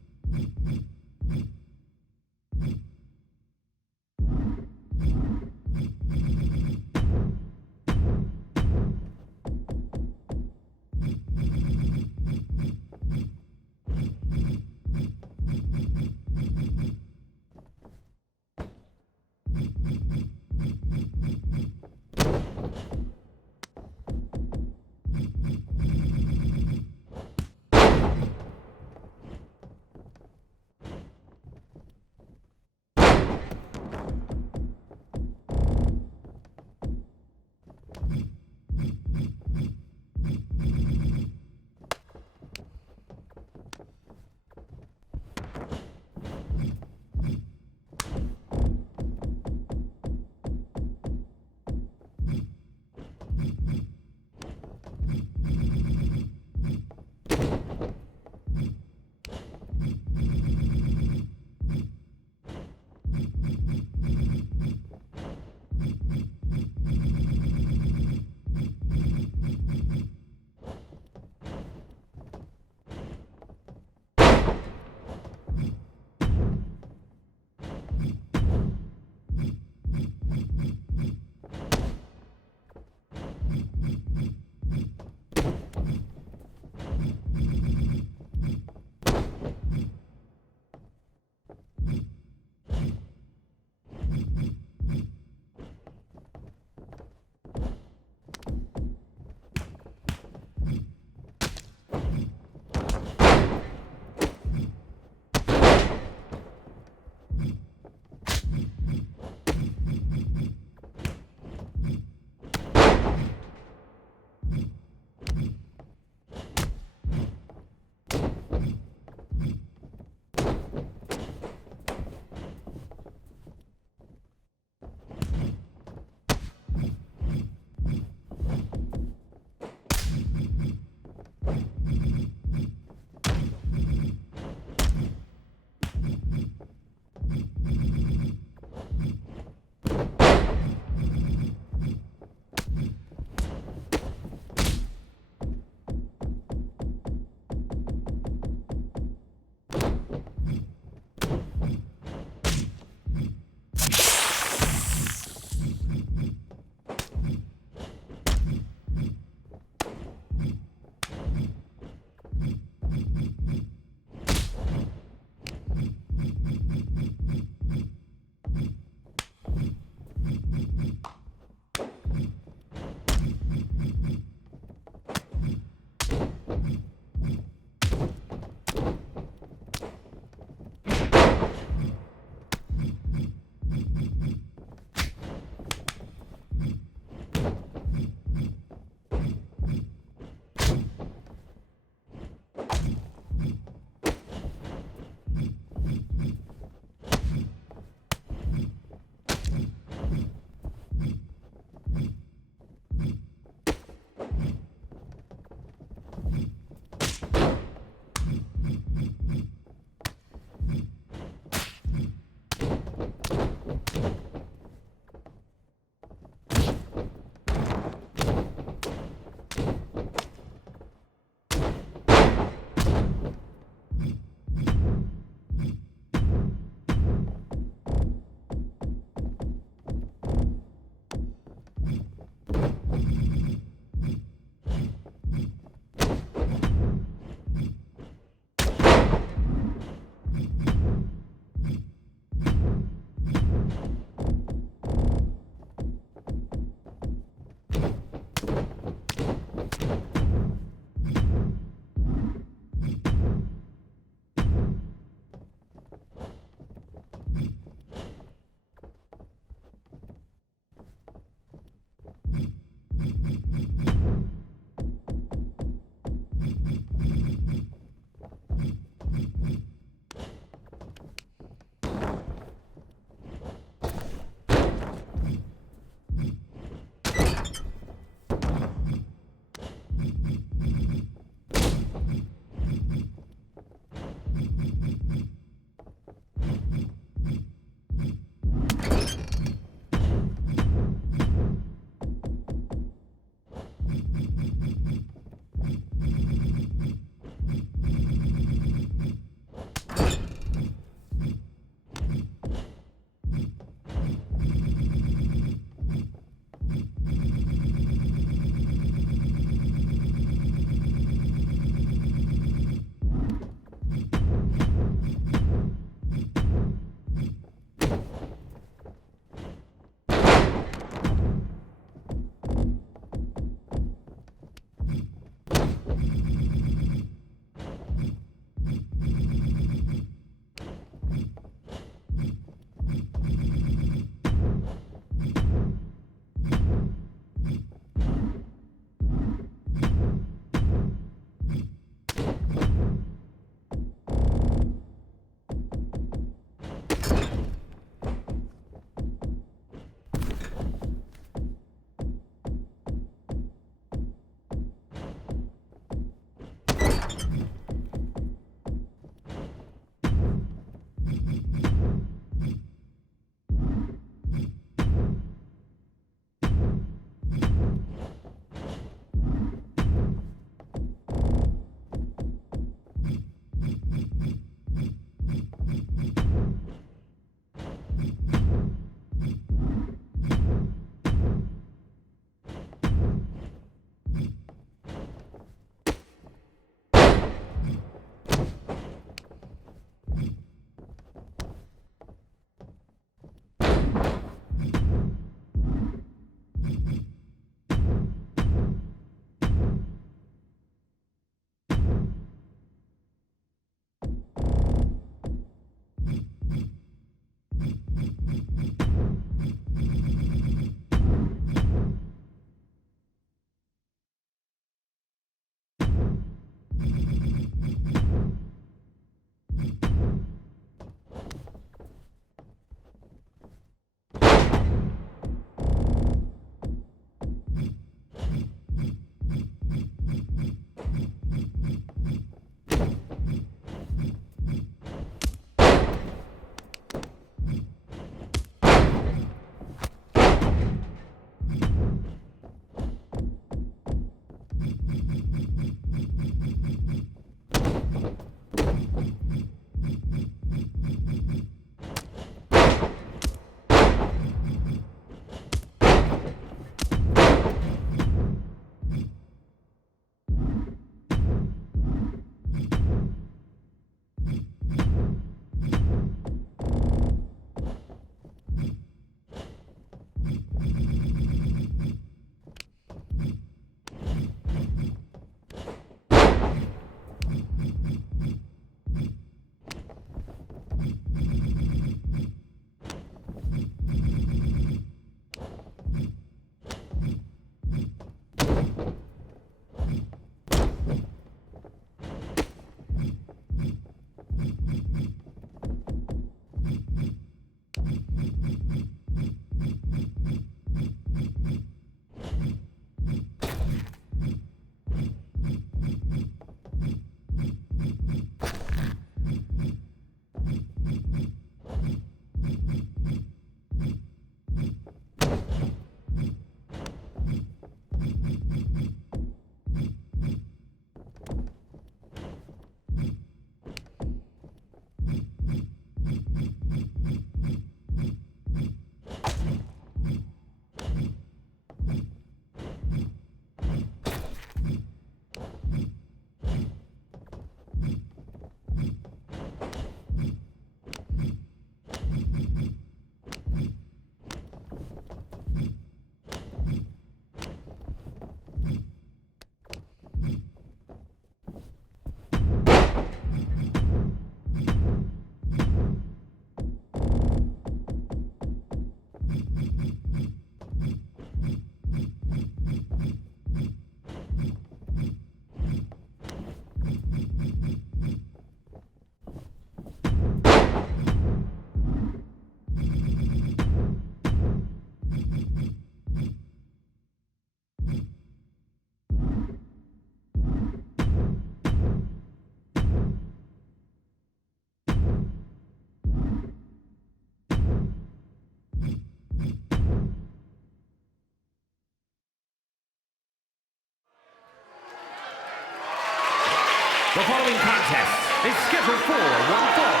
The following contest is scheduled for one fall.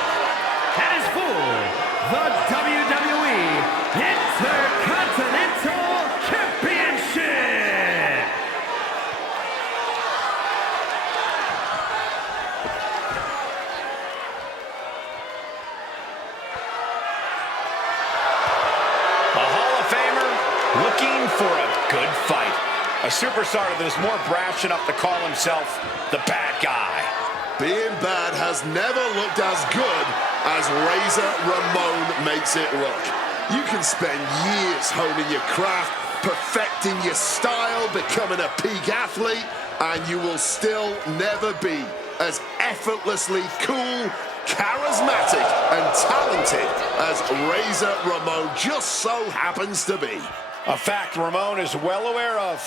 That is for the WWE Intercontinental Championship. A Hall of Famer looking for a good fight. A superstar that is more brash enough to call himself the bad guy. Being bad has never looked as good as Razor Ramon makes it look. You can spend years honing your craft, perfecting your style, becoming a peak athlete, and you will still never be as effortlessly cool, charismatic, and talented as Razor Ramon just so happens to be. A fact Ramon is well aware of.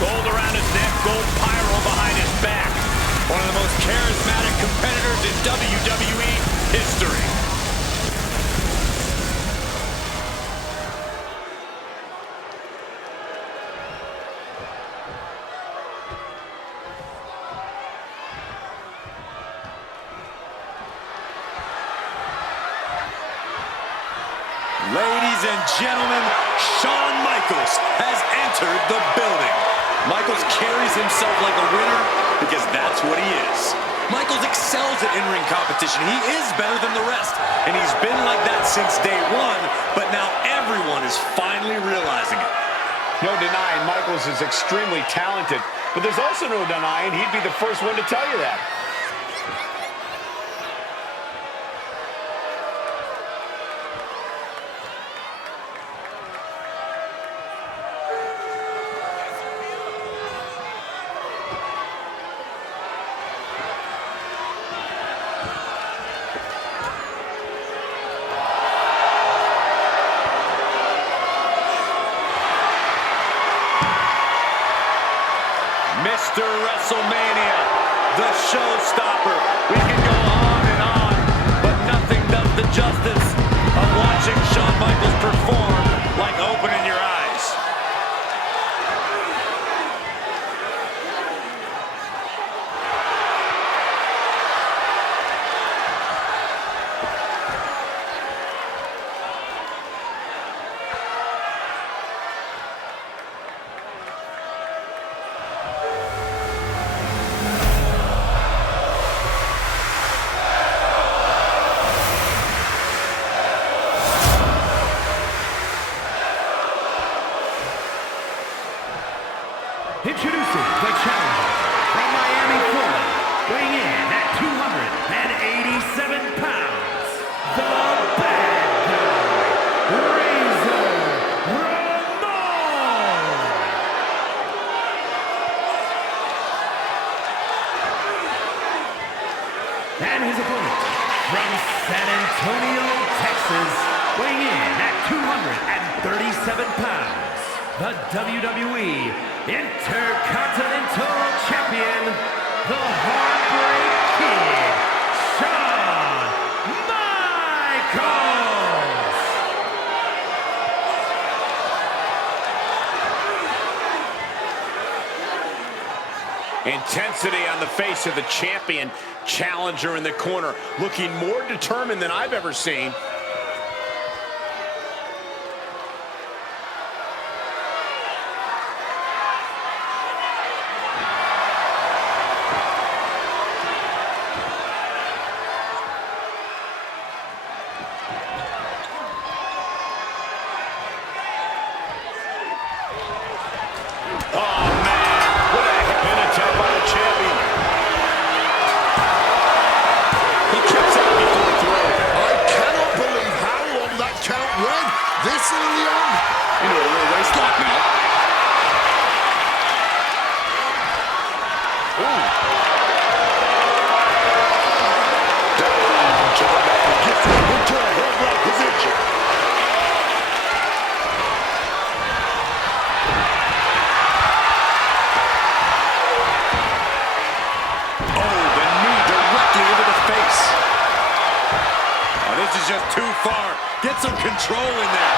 Gold around his neck, gold pyro behind his back. One of the most charismatic competitors in WWE history. Ladies and gentlemen, Shawn Michaels has entered the building. Michaels carries himself like a winner because that's what he is. Michaels excels at in-ring competition. He is better than the rest, and he's been like that since day one, but now everyone is finally realizing it. No denying Michaels is extremely talented, but there's also no denying he'd be the first one to tell you that. Mr. WrestleMania, the showstopper. We can go on, but nothing does the justice of watching Shawn Michaels perform like opening your eyes. Introducing the challenger from Miami, Florida, weighing in at 287 pounds, the bad guy, Razor Ramon. And his opponent from San Antonio, Texas, weighing in at 237 pounds, the WWE Intercontinental Champion, the Heartbreak Kid, Shawn Michaels. Intensity on the face of the champion. Challenger in the corner, looking more determined than I've ever seen. This early on? Into a real waist lock now. Ooh. Down to the back and gets him into a headlock position. Oh, the knee directly into the face. Oh, this is just too far. Get some control in there.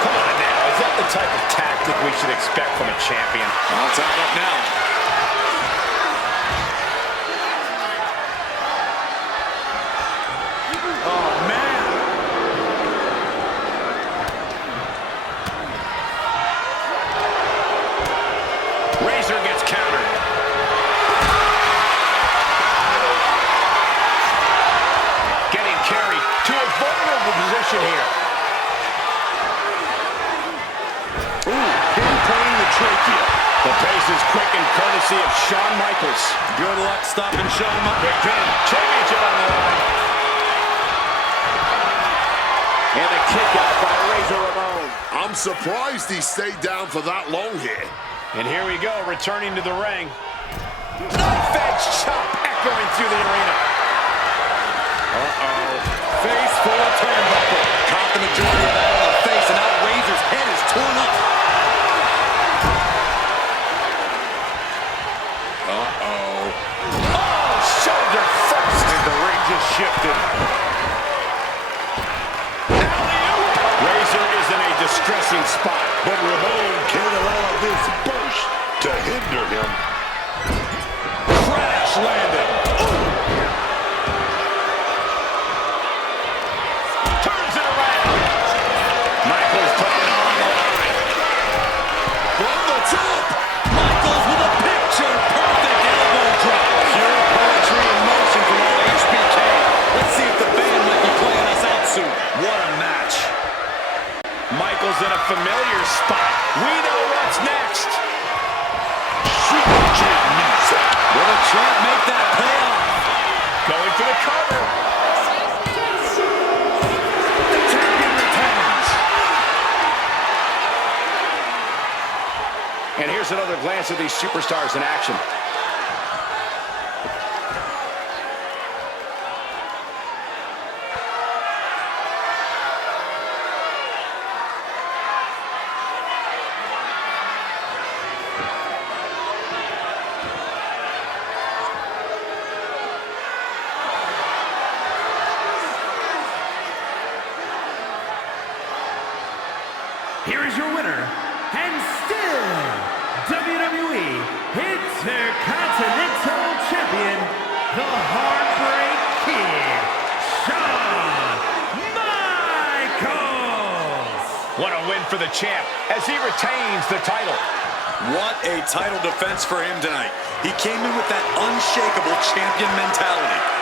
Come on now, is that the type of tactic we should expect from a champion? I'll tap up now. Oh, man. Razor gets countered. Carried to a vulnerable position here. Ooh, pinpointing the trachea. The pace is quick and courtesy of Shawn Michaels. Good luck stopping Shawn Michaels. Big pin, championship on the line. And a kick out by Razor Ramon. I'm surprised he stayed down for that long here. And here we go, returning to the ring. Knife edge chop echoing through the arena. Uh-oh. Face full of turnbuckle. Caught the majority of that on the face, and now Razor's head is torn up. Uh-oh. Oh, shoulder first. And the ring just shifted. Alley-oop. Razor is in a distressing spot. But Ramon can't allow this burst to hinder him. Crash landing. Turns it around. Michaels putting it on the line. superstars in action. Here is your winner, and still WWE Intercontinental Champion, the Heartbreak Kid, Shawn Michaels. What a win for the champ as he retains the title. What a title defense for him tonight. He came in with that unshakable champion mentality.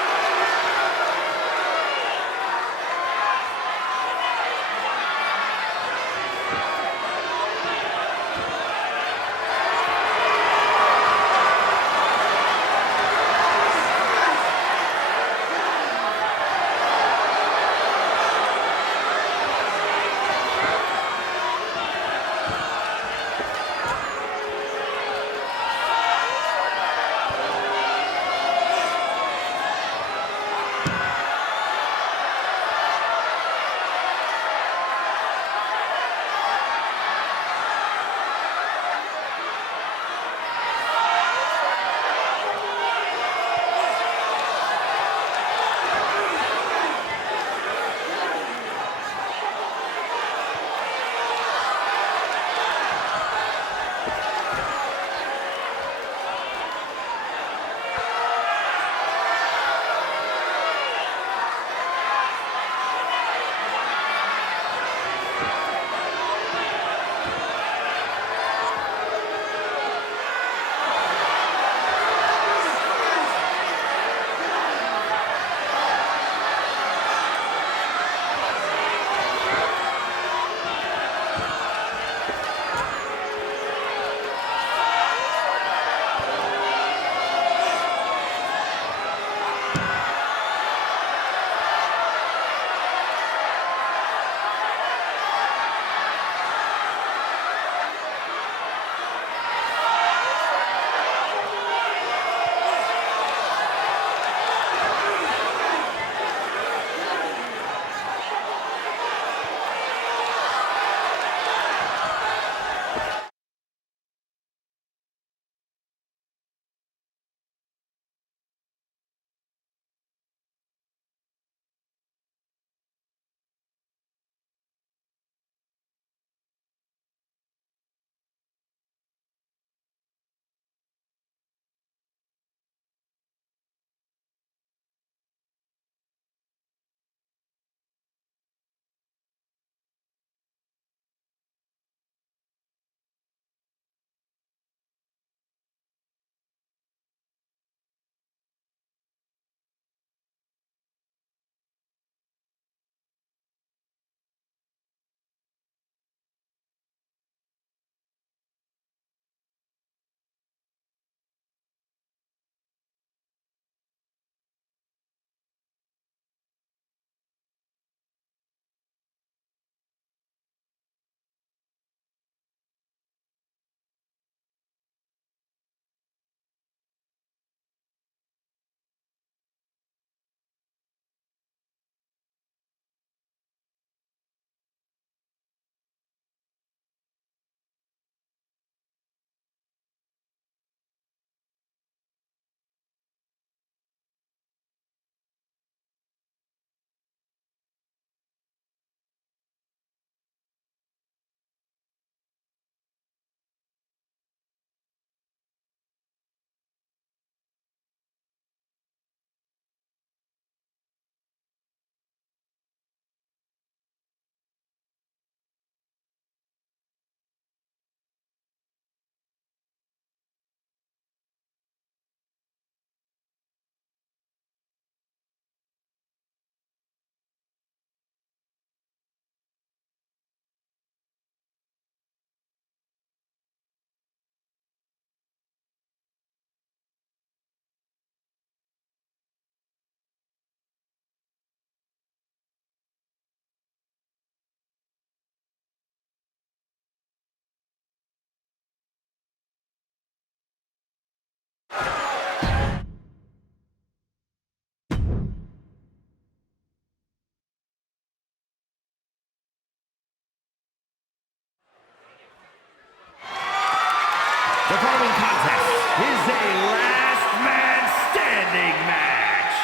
last man standing match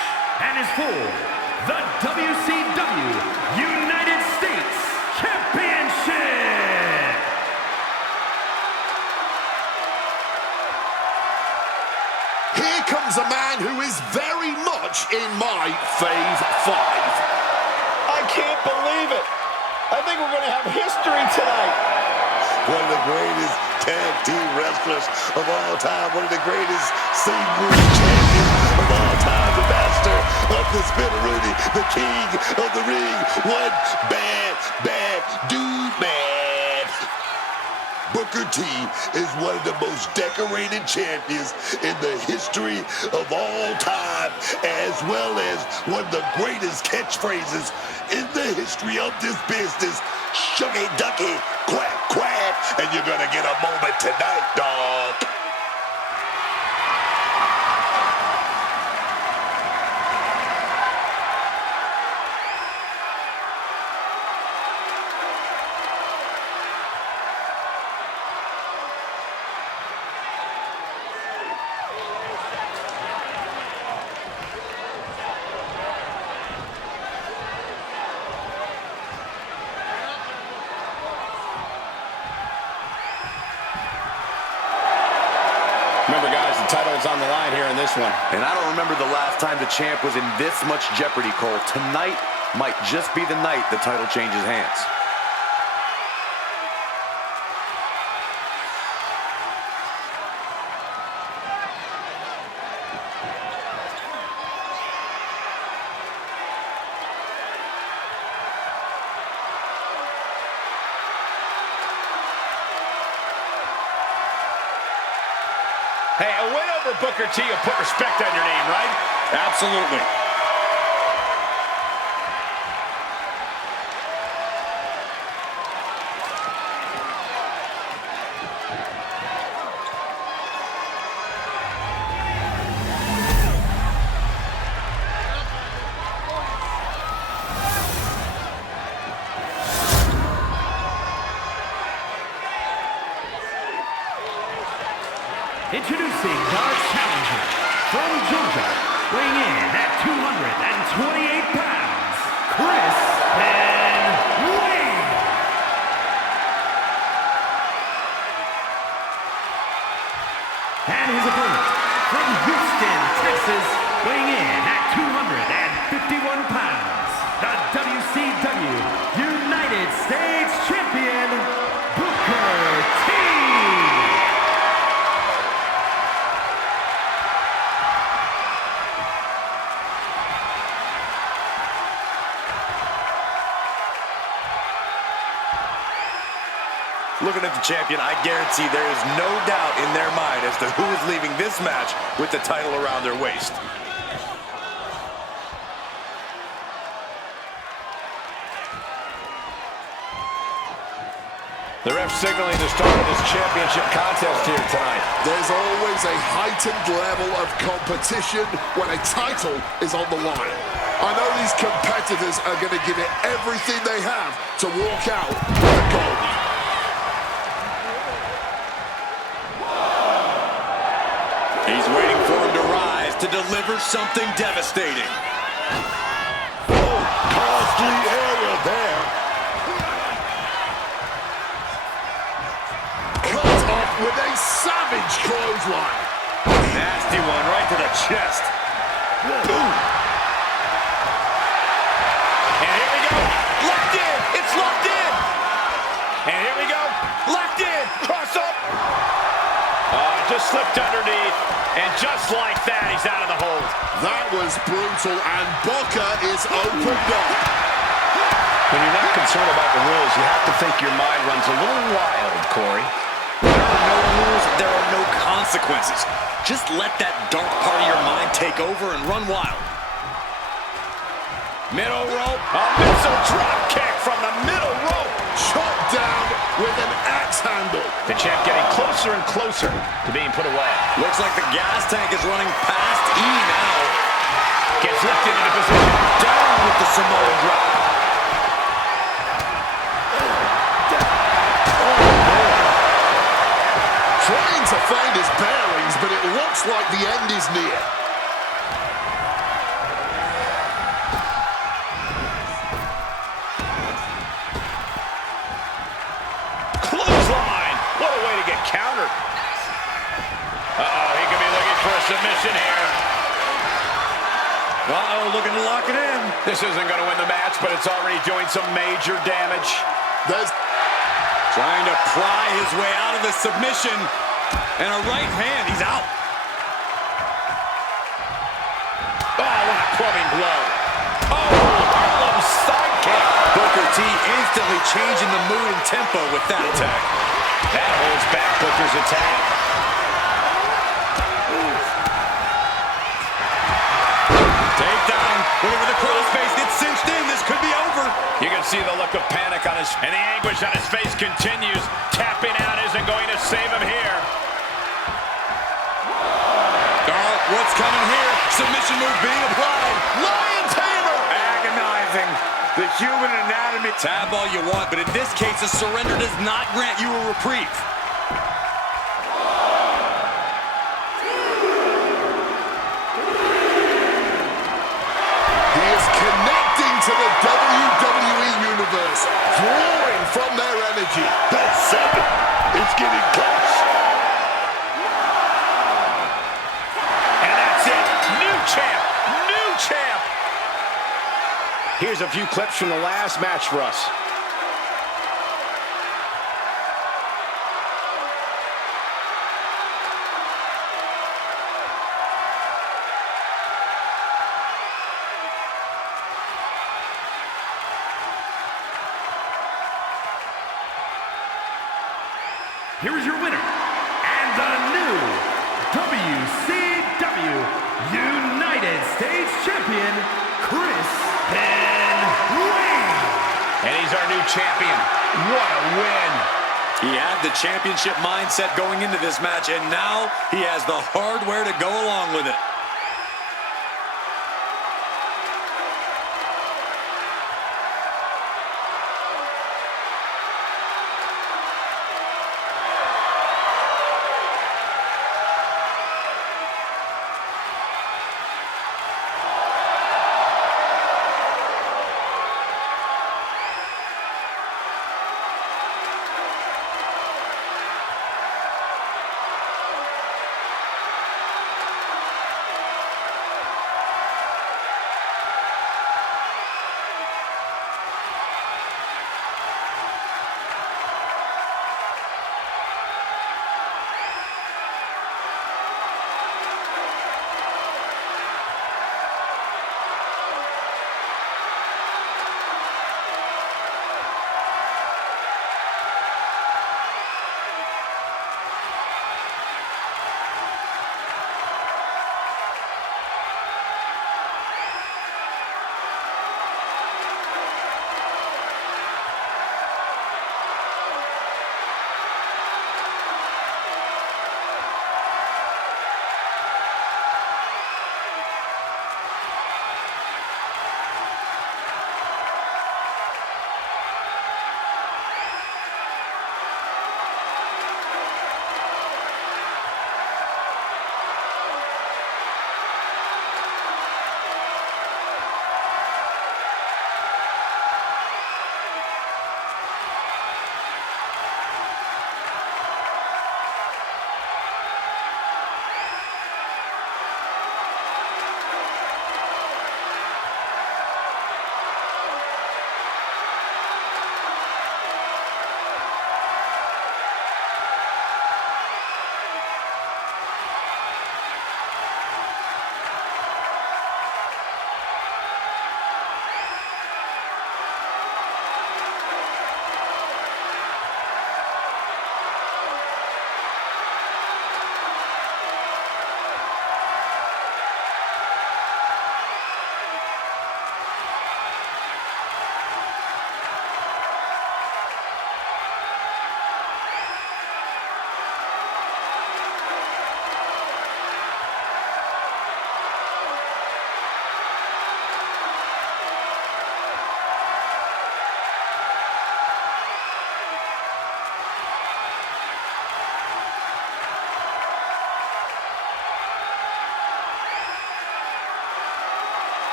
and is for the WCW United States Championship. Here comes a man who is very much in my fave 5. I can't believe it. I think we're going to have history tonight. One of the greatest tag team wrestlers of all time. One of the greatest singles champions of all time. The master of the Spinneroonie. The king of the ring. One bad dude, man. Booker T is one of the most decorated champions in the history of all time, as well as one of the greatest catchphrases in the history of this business. Shucky ducky, quack quack, and you're gonna get a moment tonight, dog. Remember, guys, the title is on the line here in this one. And I don't remember the last time the champ was in this much jeopardy, Cole. Tonight might just be the night the title changes hands. Hey, a win over Booker T will put respect on your name, right? Absolutely. Introducing our challenger from Georgia, weighing in at 228 pounds, Chris Benoit. And his opponent from Houston, Texas, weighing in at 251 pounds, the WCW United States Champion, Booker T. Looking at the champion, I guarantee there is no doubt in their mind as to who is leaving this match with the title around their waist. The ref signaling the start of this championship contest here tonight. There's always a heightened level of competition when a title is on the line. I know these competitors are going to give it everything they have to walk out with the gold. He's waiting for him to rise to deliver something devastating. Oh, costly error there. Cut off with a savage clothesline. Nasty one right to the chest. Ooh. And here we go. Locked in. It's locked in. And here we go. Locked in. Cross up. Just slipped underneath. And just like that, he's out of the hold. That was brutal, and Booker is opened up. When you're not concerned about the rules, you have to think your mind runs a little wild, Corey. There are no rules, there are no consequences. Just let that dark part of your mind take over and run wild. Middle rope. A missile drop kick from the middle rope. Chopped down with an axe handle. The champ getting closer and closer to being put away. Looks like the gas tank is running past E now. Gets lifted into position. Down with the Samoan drop. Trying to find his bearings, but it Looks like the end is near. Clothesline! What a way to get countered. Uh-oh, he could be looking for a submission here. Uh-oh, looking to lock it in. This isn't going to win the match, but it's already doing some major damage. There's Trying to pry his way out of the submission. And a right hand, he's out. Oh, what a clubbing blow. Oh, Harlem sidekick. Booker T instantly changing the mood and tempo with that attack. That holds back Booker's attack. Takedown. Looking for the crossface. Gets cinched in. This could be over. You can see the look of panic on his, and the anguish on his face continues. Tapping out isn't going to save him here. Oh, what's coming here? Submission move being applied. Lion Tamer! Agonizing. The human anatomy. Tab all you want, but in this case, a surrender does not grant you a reprieve. He is connecting to the WWE Universe, drawing from their energy. That's 7. It's getting close. And that's it. New champ. New champ. Here's a few clips from the last match for us. Here is your winner, and the new WCW United States Champion, Chris Benoit. And he's our new champion. What a win. He had the championship mindset going into this match, and now he has the hardware to go along with it.